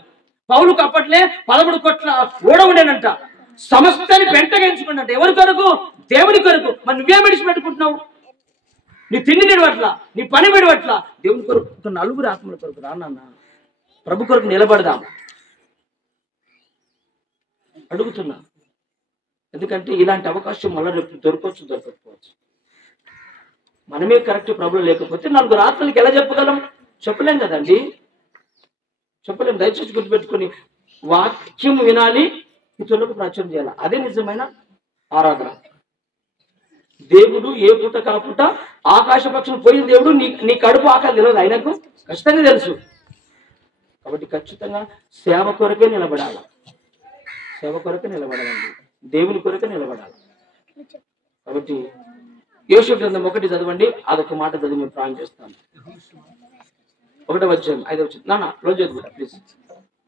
పౌలుకు అప్పట్లే 11 కోట్ల ఓడ ఉండేనంట. సమస్తాన్ని పెంటగా ఎంచుకోండి అంటే ఎవరి కొరకు? దేవుని కొరకు. మరి నువ్వేం విడిచిపెట్టుకుంటున్నావు? నీ తిండి విడవట్లా, నీ పని విడవట్లా. దేవుని కొరకు, నలుగురు ఆత్మల కొరకు రా నాన్న, ప్రభు కొరకు నిలబడదాం అడుగుతున్నా. ఎందుకంటే ఇలాంటి అవకాశం మళ్ళీ రేపు దొరకకపోవచ్చు. మనమే కరెక్ట్ ప్రభులో లేకపోతే 4 ఆత్మలకి ఎలా చెప్పగలం? చెప్పలేం కదండి, చెప్పలేం. దయచేసి గుర్తుపెట్టుకుని వాక్యం వినాలి, ఇతరులకు ప్రచురణ చేయాలి. అదే నిజమైన ఆరాధన. దేవుడు ఏ పూట కాపుట ఆకాశ పక్షులు పోయిన దేవుడు నీ కడుపు ఆకలి తెలియదు, ఆయనకు ఖచ్చితంగా తెలుసు. కాబట్టి ఖచ్చితంగా సేవ కొరకే నిలబడాలి, సేవ కొరకే నిలబడాలండి, దేవుని కొరకే నిలబడాలి. కాబట్టి యోసేపు గ్రంథం 1 చదవండి, అదొక మాట చదివి మేము ప్రారంభం చేస్తాం. 1వ అధ్యాయం 5వ వచనం. నాన్న రోజు చదువు ప్లీజ్.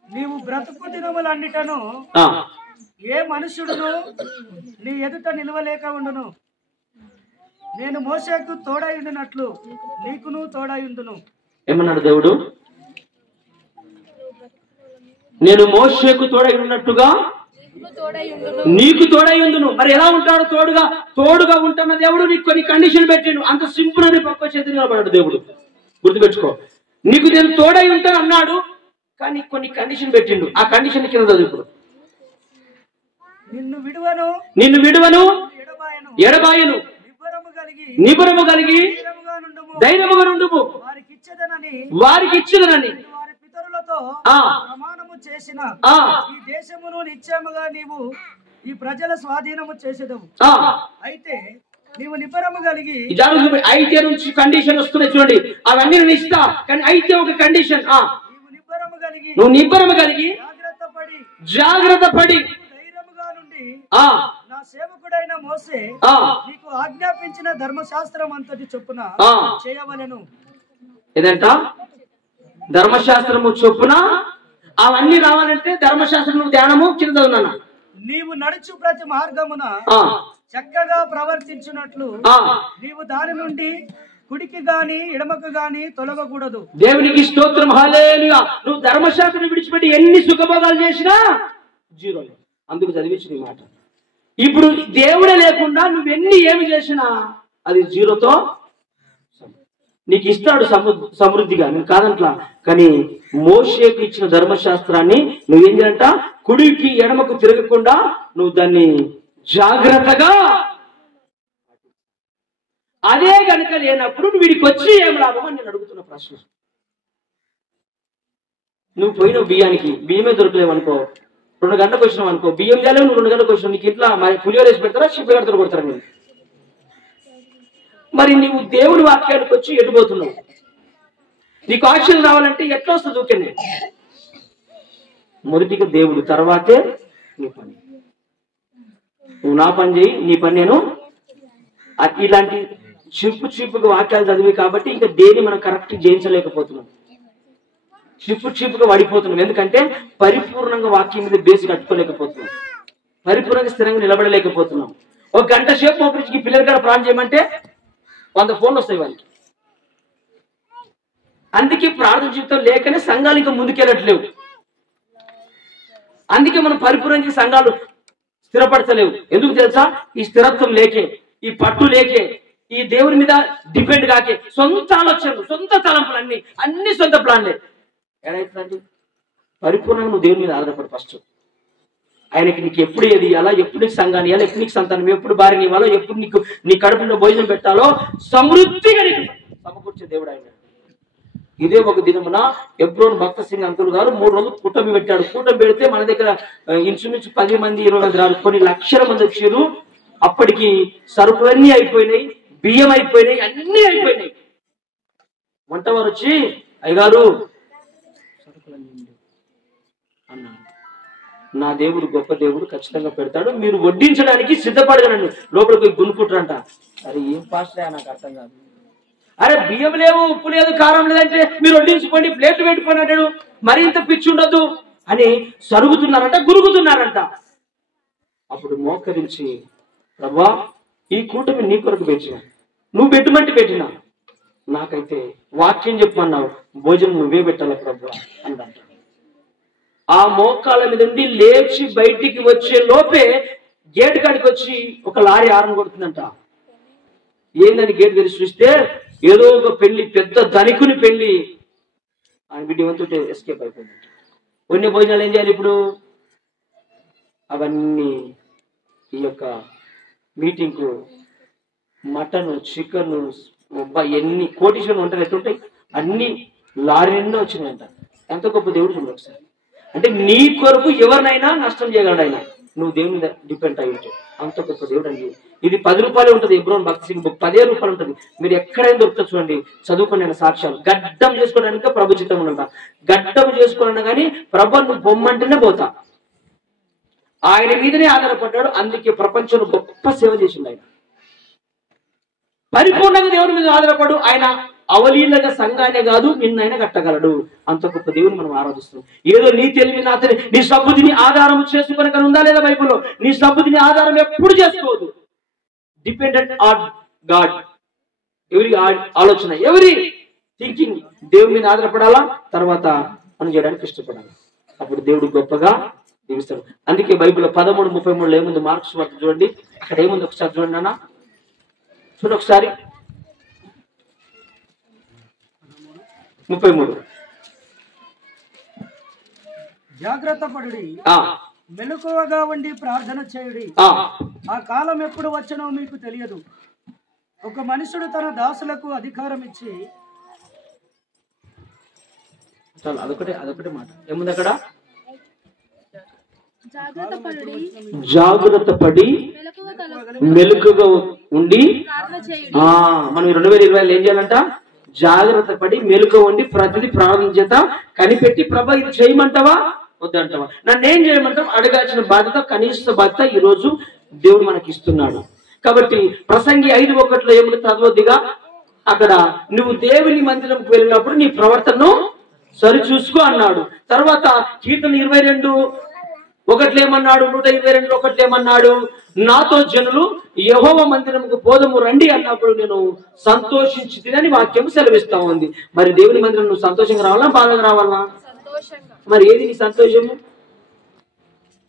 నీవు బ్రతుకు దినములన్నిటను ఏ మనుష్యుడును నీ ఎదుట నిలవలేక ఉండును. నేను మోషేకు తోడయుండునట్లు నీకును తోడయుండును. ఏమన్నాడు దేవుడు? నేను మోషేకు తోడయున్నట్టుగా నీకు తోడయుందును. మరి ఎలా ఉంటాడు? తోడుగా ఉంటున్న దేవుడు నీకు కొన్ని కండిషన్ పెట్టిండు. అంత సింపుల్ అని పక్క చేతి నిలబడాడు దేవుడు. గుర్తుపెట్టుకో, నీకు నేను తోడై ఉంటాను అన్నాడు, కానీ కొన్ని కండిషన్ పెట్టిండు. ఆ కండిషన్ కింద చదువు. ఇప్పుడు నిన్ను విడువను ఎడబాయను, నిబరము కలిగి ధైర్యముగా నుండుము, వారికి ఇచ్చినని ప్రమాణము చేసిన ఈ దేశమును నిశ్చయముగా నీవు ఈ ప్రజల స్వాధీనము చేసేదవు. అయితే నీవు నిబరము కలిగి, అయితే నుంచి కండిషన్ వస్తున్నాయి చూడండి, అవన్నీ నేను ఇస్తా, కానీ అయితే ఒక కండిషన్. నువ్వు నిబ్బరము కలిగి జాగ్రత్త పడి ధైర్యముగా నుండి నా సేవకుడైన మోసే నీకు ఆజ్ఞాపించిన ధర్మశాస్త్రం అంతటి చొప్పున చేయవలెను. ఏదంట? ధర్మశాస్త్రము చొప్పున అవన్నీ రావాలంటే ధర్మశాస్త్రం ధ్యానము కింద ఉన్నా. నీవు నడుచు ప్రతి మార్గమున చక్కగా ప్రవర్తించినట్లు నీవు దాని నుండి కుడికి గాని ఎడమకు గాని తొలగకూడదు. దేవునికి స్తోత్రం, హల్లెలూయా. నువ్వు ధర్మశాస్త్రం విడిచిపెట్టి ఎన్ని సుఖభోగాలు చేసినా జీరో. అందుకు చదివించిన ఈ మాట. ఇప్పుడు దేవుడే లేకుండా నువ్వెన్ని ఏమి చేసినా అది జీరోతో. నీకు ఇస్తాడు సమృద్ధిగా, నేను కాదంట్లా, కానీ మోషేకు ఇచ్చిన ధర్మశాస్త్రాన్ని నువ్వేం చేయాలంట? కుడికి ఎడమకు తిరగకుండా నువ్వు దాన్ని జాగ్రత్తగా. అదే కనుక లేనప్పుడు నువ్వు వీడికి వచ్చి ఏం లాభం అని నేను అడుగుతున్న ప్రశ్న. నువ్వు పోయిన బియ్యమే దొరకలేవు అనుకో, 2 గంటలకు వచ్చినావు అనుకో, బియ్యం కాలేవు, నువ్వు 2 గంటలకు వచ్చినావు, నీకు ఇట్లా మరి పులిహోర వేసి పెడతారా, చిప్పగడతలు కొడతారా? నేను మరి నువ్వు దేవుడి వాక్యానికి వచ్చి ఎటుపోతున్నావు? నీకు ఆక్షన్ రావాలంటే ఎట్లా వస్తుంది? ఊరికే మొదటిగా దేవుడు, తర్వాతే నీ పని. నువ్వు నా పని చేయి, నీ పని నేను. ఇలాంటి చీపుగా వాక్యాలు చదివి కాబట్టి ఇంకా దేని మనం కరెక్ట్ చేయించలేకపోతున్నాం, చీపుగా పడిపోతున్నాం. ఎందుకంటే పరిపూర్ణంగా వాక్యం మీద బేసి కట్టుకోలేకపోతున్నాం, పరిపూర్ణంగా స్థిరంగా నిలబడలేకపోతున్నాం. 1 గంట సేపు ఒకరికి పిల్లల కాడ ప్రాణం చేయమంటే 100 ఫోన్లు వస్తాయి వాళ్ళకి. అందుకే ప్రార్థన జీవితం లేకనే సంఘాలు ఇంకా ముందుకెళ్ళట్లేవు. అందుకే మనం పరిపూర్ణంగా సంఘాలు స్థిరపడతలేవు. ఎందుకు తెలుసా? ఈ స్థిరత్వం లేకే, ఈ పట్టు లేకే, ఈ దేవుని మీద డిపెండ్ కాకే, సొంత ఆలోచనలు, సొంత తలంపులు, అన్ని సొంత ప్లాన్లే. ఏదైతుందండి? పరిపూర్ణంగా నువ్వు దేవుని మీద ఆధారపడు. ఫస్ట్ ఆయనకి నీకు ఎప్పుడు ఏది ఇవ్వాలా, ఎప్పుడు నీకు సంఘాన్ని ఇవ్వాలి, ఎప్పుడు నీకు సంతానం, ఎప్పుడు భార్యని ఇవ్వాలో, ఎప్పుడు నీకు నీ కడుపులో భోజనం పెట్టాలో సమృద్ధిగా నీకు సమకూర్చే దేవుడు ఆయన. ఇదే ఒక దినమున ఎబ్రోన్ భక్త సింగ్ అంకుల్ గారు 3 రోజులు కూటమి పెట్టాడు. కూటమి పెడితే మన దగ్గర ఇంచుమించు 10 మంది 20 మంది రాదు, కొన్ని లక్షల మంది వచ్చారు. అప్పటికి సరుకులన్నీ అయిపోయినాయి, బియ్యం అయిపోయినాయి, అన్నీ అయిపోయినాయి. వంటవారు వచ్చి అయ్యగారు సరుకులన్నీ అన్నాడు. నా దేవుడు గొప్ప దేవుడు, ఖచ్చితంగా పెడతాడు, మీరు వడ్డించడానికి సిద్ధపడగలండి. లోపలికి గునుకుంటారంట. అరే ఏం పాస్టర్ నాకు అర్థం కాదు. అరే బియ్యం లేవు, ఉప్పు లేదు, కారం లేదంటే మీరు వడ్డించుకోండి, ప్లేట్లు పెట్టుకొని అంటాడు. మరింత పిచ్చి ఉండదు అని సరుగుతున్నారంట, గురుగుతున్నారంట. అప్పుడు మోకరించి, ప్రభా ఈ కూటమి నీ కొరకు పెట్టిన, నువ్వు పెట్టమంటే పెట్టినా, నాకైతే వాక్యం చెప్పమన్నావు, భోజనం నువ్వే పెట్టాల ప్రభా అన్నాడు. ఆ మోకాళ్ళ మీద నుండి లేచి బయటికి వచ్చే లోపే గేట్ కాడికి వచ్చి ఒక లారీ హారన్ కొడుతుందంట. ఏందని గేట్ తెరిచి చూస్తే ఏదో ఒక పెళ్లి, పెద్ద ధనికుని పెళ్లి. ఆయన బిడ్డ వంతుంటే ఎస్కేప్ అయిపోయింది. కొన్ని భోజనాలు ఏం చేయాలి ఇప్పుడు? అవన్నీ ఈ యొక్క మీటింగ్ కు మటన్, చికెన్, ఎన్ని కోటీశ్వరం వంటలు ఎట్టుంటాయి, అన్ని లారీ నిండా వచ్చినాయంట. ఎంత గొప్ప దేవుడు చూడు ఒకసారి. అంటే నీ కొరకు ఎవరినైనా నష్టం చేయగలడు ఆయన, నువ్వు దేవుని మీద డిపెండ్ అయ్యి ఉంటావు. అంత గొప్ప దేవుడు అండి. ఇది 10 రూపాయలు ఉంటుంది. ఎబ్రోన్ భక్తి సింగ్ బుక్ 10 రూపాయలు ఉంటుంది. మీరు ఎక్కడైనా దొరుకుతుంది చూడండి, చదువుకునే సాక్ష్యాలు. గడ్డం చేసుకోవడానికి ప్రభు చిత్తం ఉన్నట. గడ్డం చేసుకోవాలన్నా కానీ ప్రభు నువ్వు బొమ్మంటేనే పోతా. ఆయన మీదనే ఆధారపడ్డాడు. అందుకే ప్రపంచంలో గొప్ప సేవ చేసిండు ఆయన. పరిపూర్ణంగా దేవుని మీద ఆధారపడు. ఆయన అవలీలగా సంఘానే కాదు, నిన్నైనా కట్టగలడు. అంత గొప్ప దేవుని మనం ఆరాధిస్తాం. ఏదో నీ తెలివి నా తెలివి, నీ సబ్బుదిని ఆధారం చేసుకుని కానీ ఉందా లేదా బైబిల్లో? నీ సబ్బుదిని ఆధారం ఎప్పుడు చేసుకోవద్దు. Dependent on God. ఎవరి ఆలోచన, ఎవరి థింకింగ్ దేవుని మీద ఆధారపడాలా, తర్వాత పని చేయడానికి ఇష్టపడాలి. అప్పుడు దేవుడు గొప్పగా దీవిస్తాడు. అందుకే బైబిల్లో 13:33 ఏముంది? మార్క్స్ వార్త చూడండి, అక్కడ ఏముంది ఒకసారి చూడండి అన్న, చూడండి ఒకసారి. 33 జాగ్రత్త పడుడి, మెలకువగా ఉండి ప్రార్థన చేయుడి, ఆ కాలం ఎప్పుడు వచ్చనో మీకు తెలియదు. ఒక మనుషుడు తన దాసులకు అధికారం ఇచ్చి, అదొకటే మాట ఏముంది అక్కడ? జాగ్రత్త పడి మెలకుగా ఉండి. మనం 2020 ఏం చేయాలంట? జాగ్రత్త పడి మెలుక ఉండి ప్రతిదీ ప్రార్థన చేత కనిపెట్టి, ప్రభా ఇది చేయమంటావా వద్దంటావా, నన్నేం చేయమంటావు అడగాల్సిన బాధ్యత, కనీస బాధ్యత ఈ రోజు దేవుడు మనకి ఇస్తున్నాడు. కాబట్టి ప్రసంగి 5:1 ఏముంది? చదవద్దిగా అక్కడ, నువ్వు దేవుని మందిరంకి వెళ్ళినప్పుడు నీ ప్రవర్తనను సరి చూసుకో అన్నాడు. తర్వాత కీర్తన 22:1 ఏమన్నాడు? 122:1 ఏమన్నాడు? నాతో జనులు యెహోవా మందిరముకు పోదము రండి అన్నప్పుడు నేను సంతోషించి తినని వాక్యం సెలవిస్తా ఉంది. మరి దేవుని మందిరం నువ్వు సంతోషంగా రావాలా, బాధగా రావాలా? మరి ఏది నీ సంతోషము?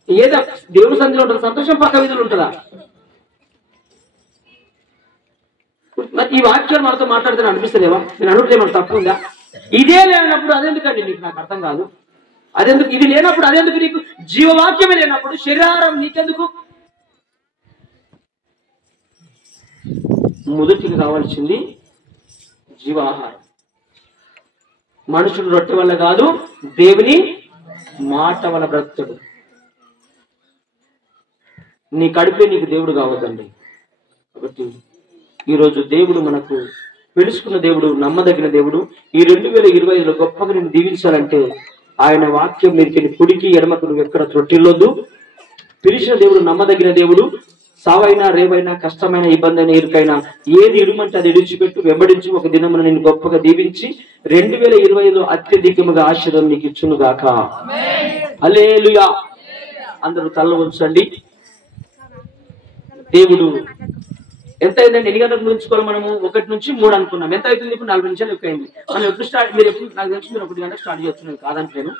ఏదో దేవుని సంధిలో ఉంటుంది సంతోషం, పక్క విధులు ఉంటుందా? మరి ఈ వాక్యాలు మనతో మాట్లాడుతున్నా అనిపిస్తుందేమో? నేను అనుకుంటే మనకు తప్పు ఉందా? ఇదే లేనప్పుడు అదెందుకండి నీకు? నాకు అర్థం కాదు. అదెందుకు? ఇది లేనప్పుడు అదెందుకు నీకు? జీవవాక్యమే లేనప్పుడు శరీరం నీకెందుకు? మొదటికి కావాల్సింది జీవాహారం. మనుషుడు రొట్టె వల్ల కాదు, దేవుని మాట వల్ల బ్రతుకుతాడు. నీ కడుపే నీకు దేవుడు కావద్దండి. కాబట్టి ఈరోజు దేవుడు మనకు పిలుచుకున్న దేవుడు, నమ్మదగిన దేవుడు. ఈ 2025లో గొప్పగా నేను దీవించాలంటే ఆయన వాక్యం మీదకి కుడికి ఎడమకు నువ్వు ఎక్కడ త్రొట్టిల్లొద్దు. పిలిచిన దేవుడు నమ్మదగిన దేవుడు. సావైనా రేవైనా, కష్టమైన, ఇబ్బంది అయినా, ఇరుకైనా, ఏది ఇడుమంటే అది ఇడిచిపెట్టు, వెంబడించి ఒక దినమున నేను గొప్పగా దీవించి 2025లో అత్యధికముగా ఆశీర్వాదం నీకు ఇచ్చును గాక. హల్లెలూయా. అందరూ తల ఉంచండి. దేవుడు ఎంత అయిందండి? ఎన్ని గంటలకు ముగించుకోవాలి మనము? 1 నుంచి 3 అనుకున్నాం. ఎంత అవుతుంది ఇప్పుడు? 40 నిమిషాలు ఎక్కువ అయింది. మనం ఎప్పుడు స్టార్ట్? మీరు ఎప్పుడు? నాకు తెలిసి మీరు 1 గంటకు స్టార్ట్ చేస్తున్నాను, కాదంటలేను.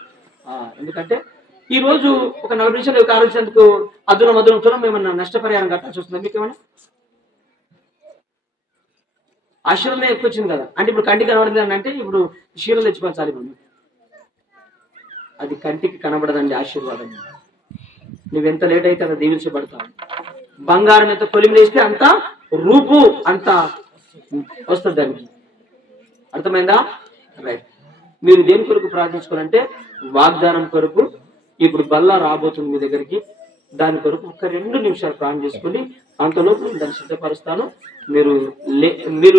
ఎందుకంటే ఈ రోజు ఒక 40 నిమిషాలు ఆలోచించేందుకు అదున మధురం ఏమన్నా నష్టపరిహారం కట్టాల్సి వస్తుంది మీకు? ఏమన్నా ఆశీర్వాదమే ఎక్కువ వచ్చింది కదా అంటే ఇప్పుడు కంటికి కనబడదు అని అంటే ఇప్పుడు చీరలు తెచ్చిపోవాలి. ఇప్పుడు అది కంటికి కనబడదండి ఆశీర్వాదం. నువ్వెంత లేట్ అయితే అంత దీవించబడతావు. బంగారం ఎంత కొలిమి వేస్తే అంత రూపు అంత వస్తుంది దానికి. అర్థమైందా? రైట్. మీరు దేని కొరకు ప్రార్థించుకోవాలంటే వాగ్దానం కొరకు. ఇప్పుడు బల్ల రాబోతుంది మీ దగ్గరికి, దాని కొరకు ఒక 2 నిమిషాలు ప్రార్థన చేసుకోండి. అంతలోపు నేను దాన్ని సిద్ధపరుస్తాను. మీరు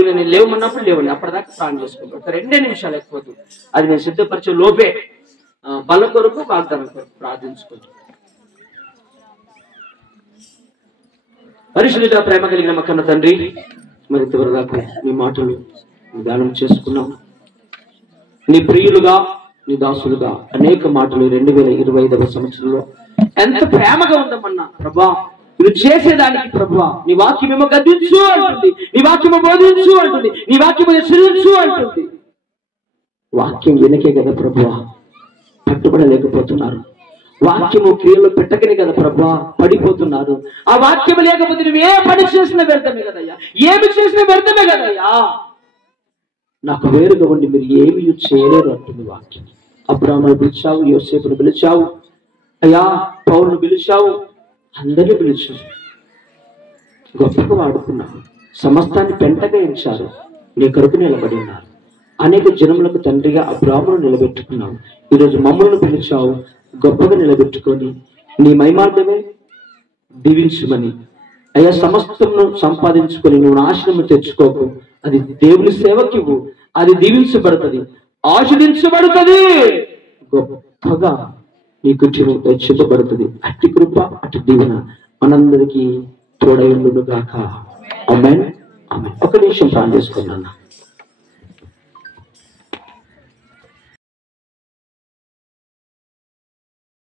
నేను లేవమన్నప్పుడు లేవండి, అప్పటిదాకా ప్రార్థన చేసుకోండి. ఒక 2 నిమిషాలు ఎక్కువద్దు. అది నేను సిద్ధపరిచే లోపే బల్ల కొరకు వాగ్దానం కొరకు ప్రార్థించుకోండి. పరిశుద్ధ ప్రేమ కలిగిన మా కన్న తండ్రి, మరి ఇంతవరదాకా మీ మాటలు ధ్యానం చేసుకున్నాం. నీ ప్రియులుగా, నీ దాసులుగా అనేక మాటలు 2025వ సంవత్సరంలో ఎంత ప్రేమగా ఉందమన్నా ప్రభా, నువ్వు చేసేదానికి ప్రభా నీ వాక్యమేమో గద్దించు అంటుంది, నీ వాక్యము బోధించు అంటుంది, నీ వాక్యము హెచ్చరించు అంటుంది. వాక్యం వినకే కదా ప్రభా పట్టుబడలేకపోతున్నారు. వాక్యము క్రియలో పెట్టకనే కదా ప్రభా పడిపోతున్నారు. ఆ వాక్యము లేకపోతే నువ్వు ఏ పని చేసినా వ్యర్థమే కదయ్యా, ఏమి చేసినా వ్యర్థమే కదయ్యా. నాకు వేరుగా ఉండి మీరు ఏమి చేయలేరు అంటుంది వాక్యం. అబ్రాహామును పిలిచావు, యోసేపును పిలిచావు అయ్యా, పౌలును పిలిచావు, అందరినీ పిలిచావు, గొప్పగా వాడుకున్నావు. సమస్తాన్ని పెంటగా ఎంచారు, నీ కొరకు నిలబడి ఉన్నారు. అనేక జనములకు తండ్రిగా అబ్రాహామును నిలబెట్టుకున్నావు. ఈరోజు మమ్మల్ని పిలిచావు, గొప్పగా నిలబెట్టుకొని నీ మహిమార్థమే దీవించమని. అయ్యా, సమస్తమును సంపాదించుకొని నువ్వు నాశనము తెచ్చుకోకు. అది దేవుని సేవకివ్వు, అది దీవించబడుతుంది, ఆశీర్వదించబడుతుంది, గొప్పగా నీ కుటుంబం దర్శించబడుతుంది. అట్టి కృప, అట్టి దీవెన మనందరికీ తోడై ఉండును గాక. ఆమేన్. ఆమేన్. ఒక నిమిషం ప్రార్థన చేసుకున్నాను.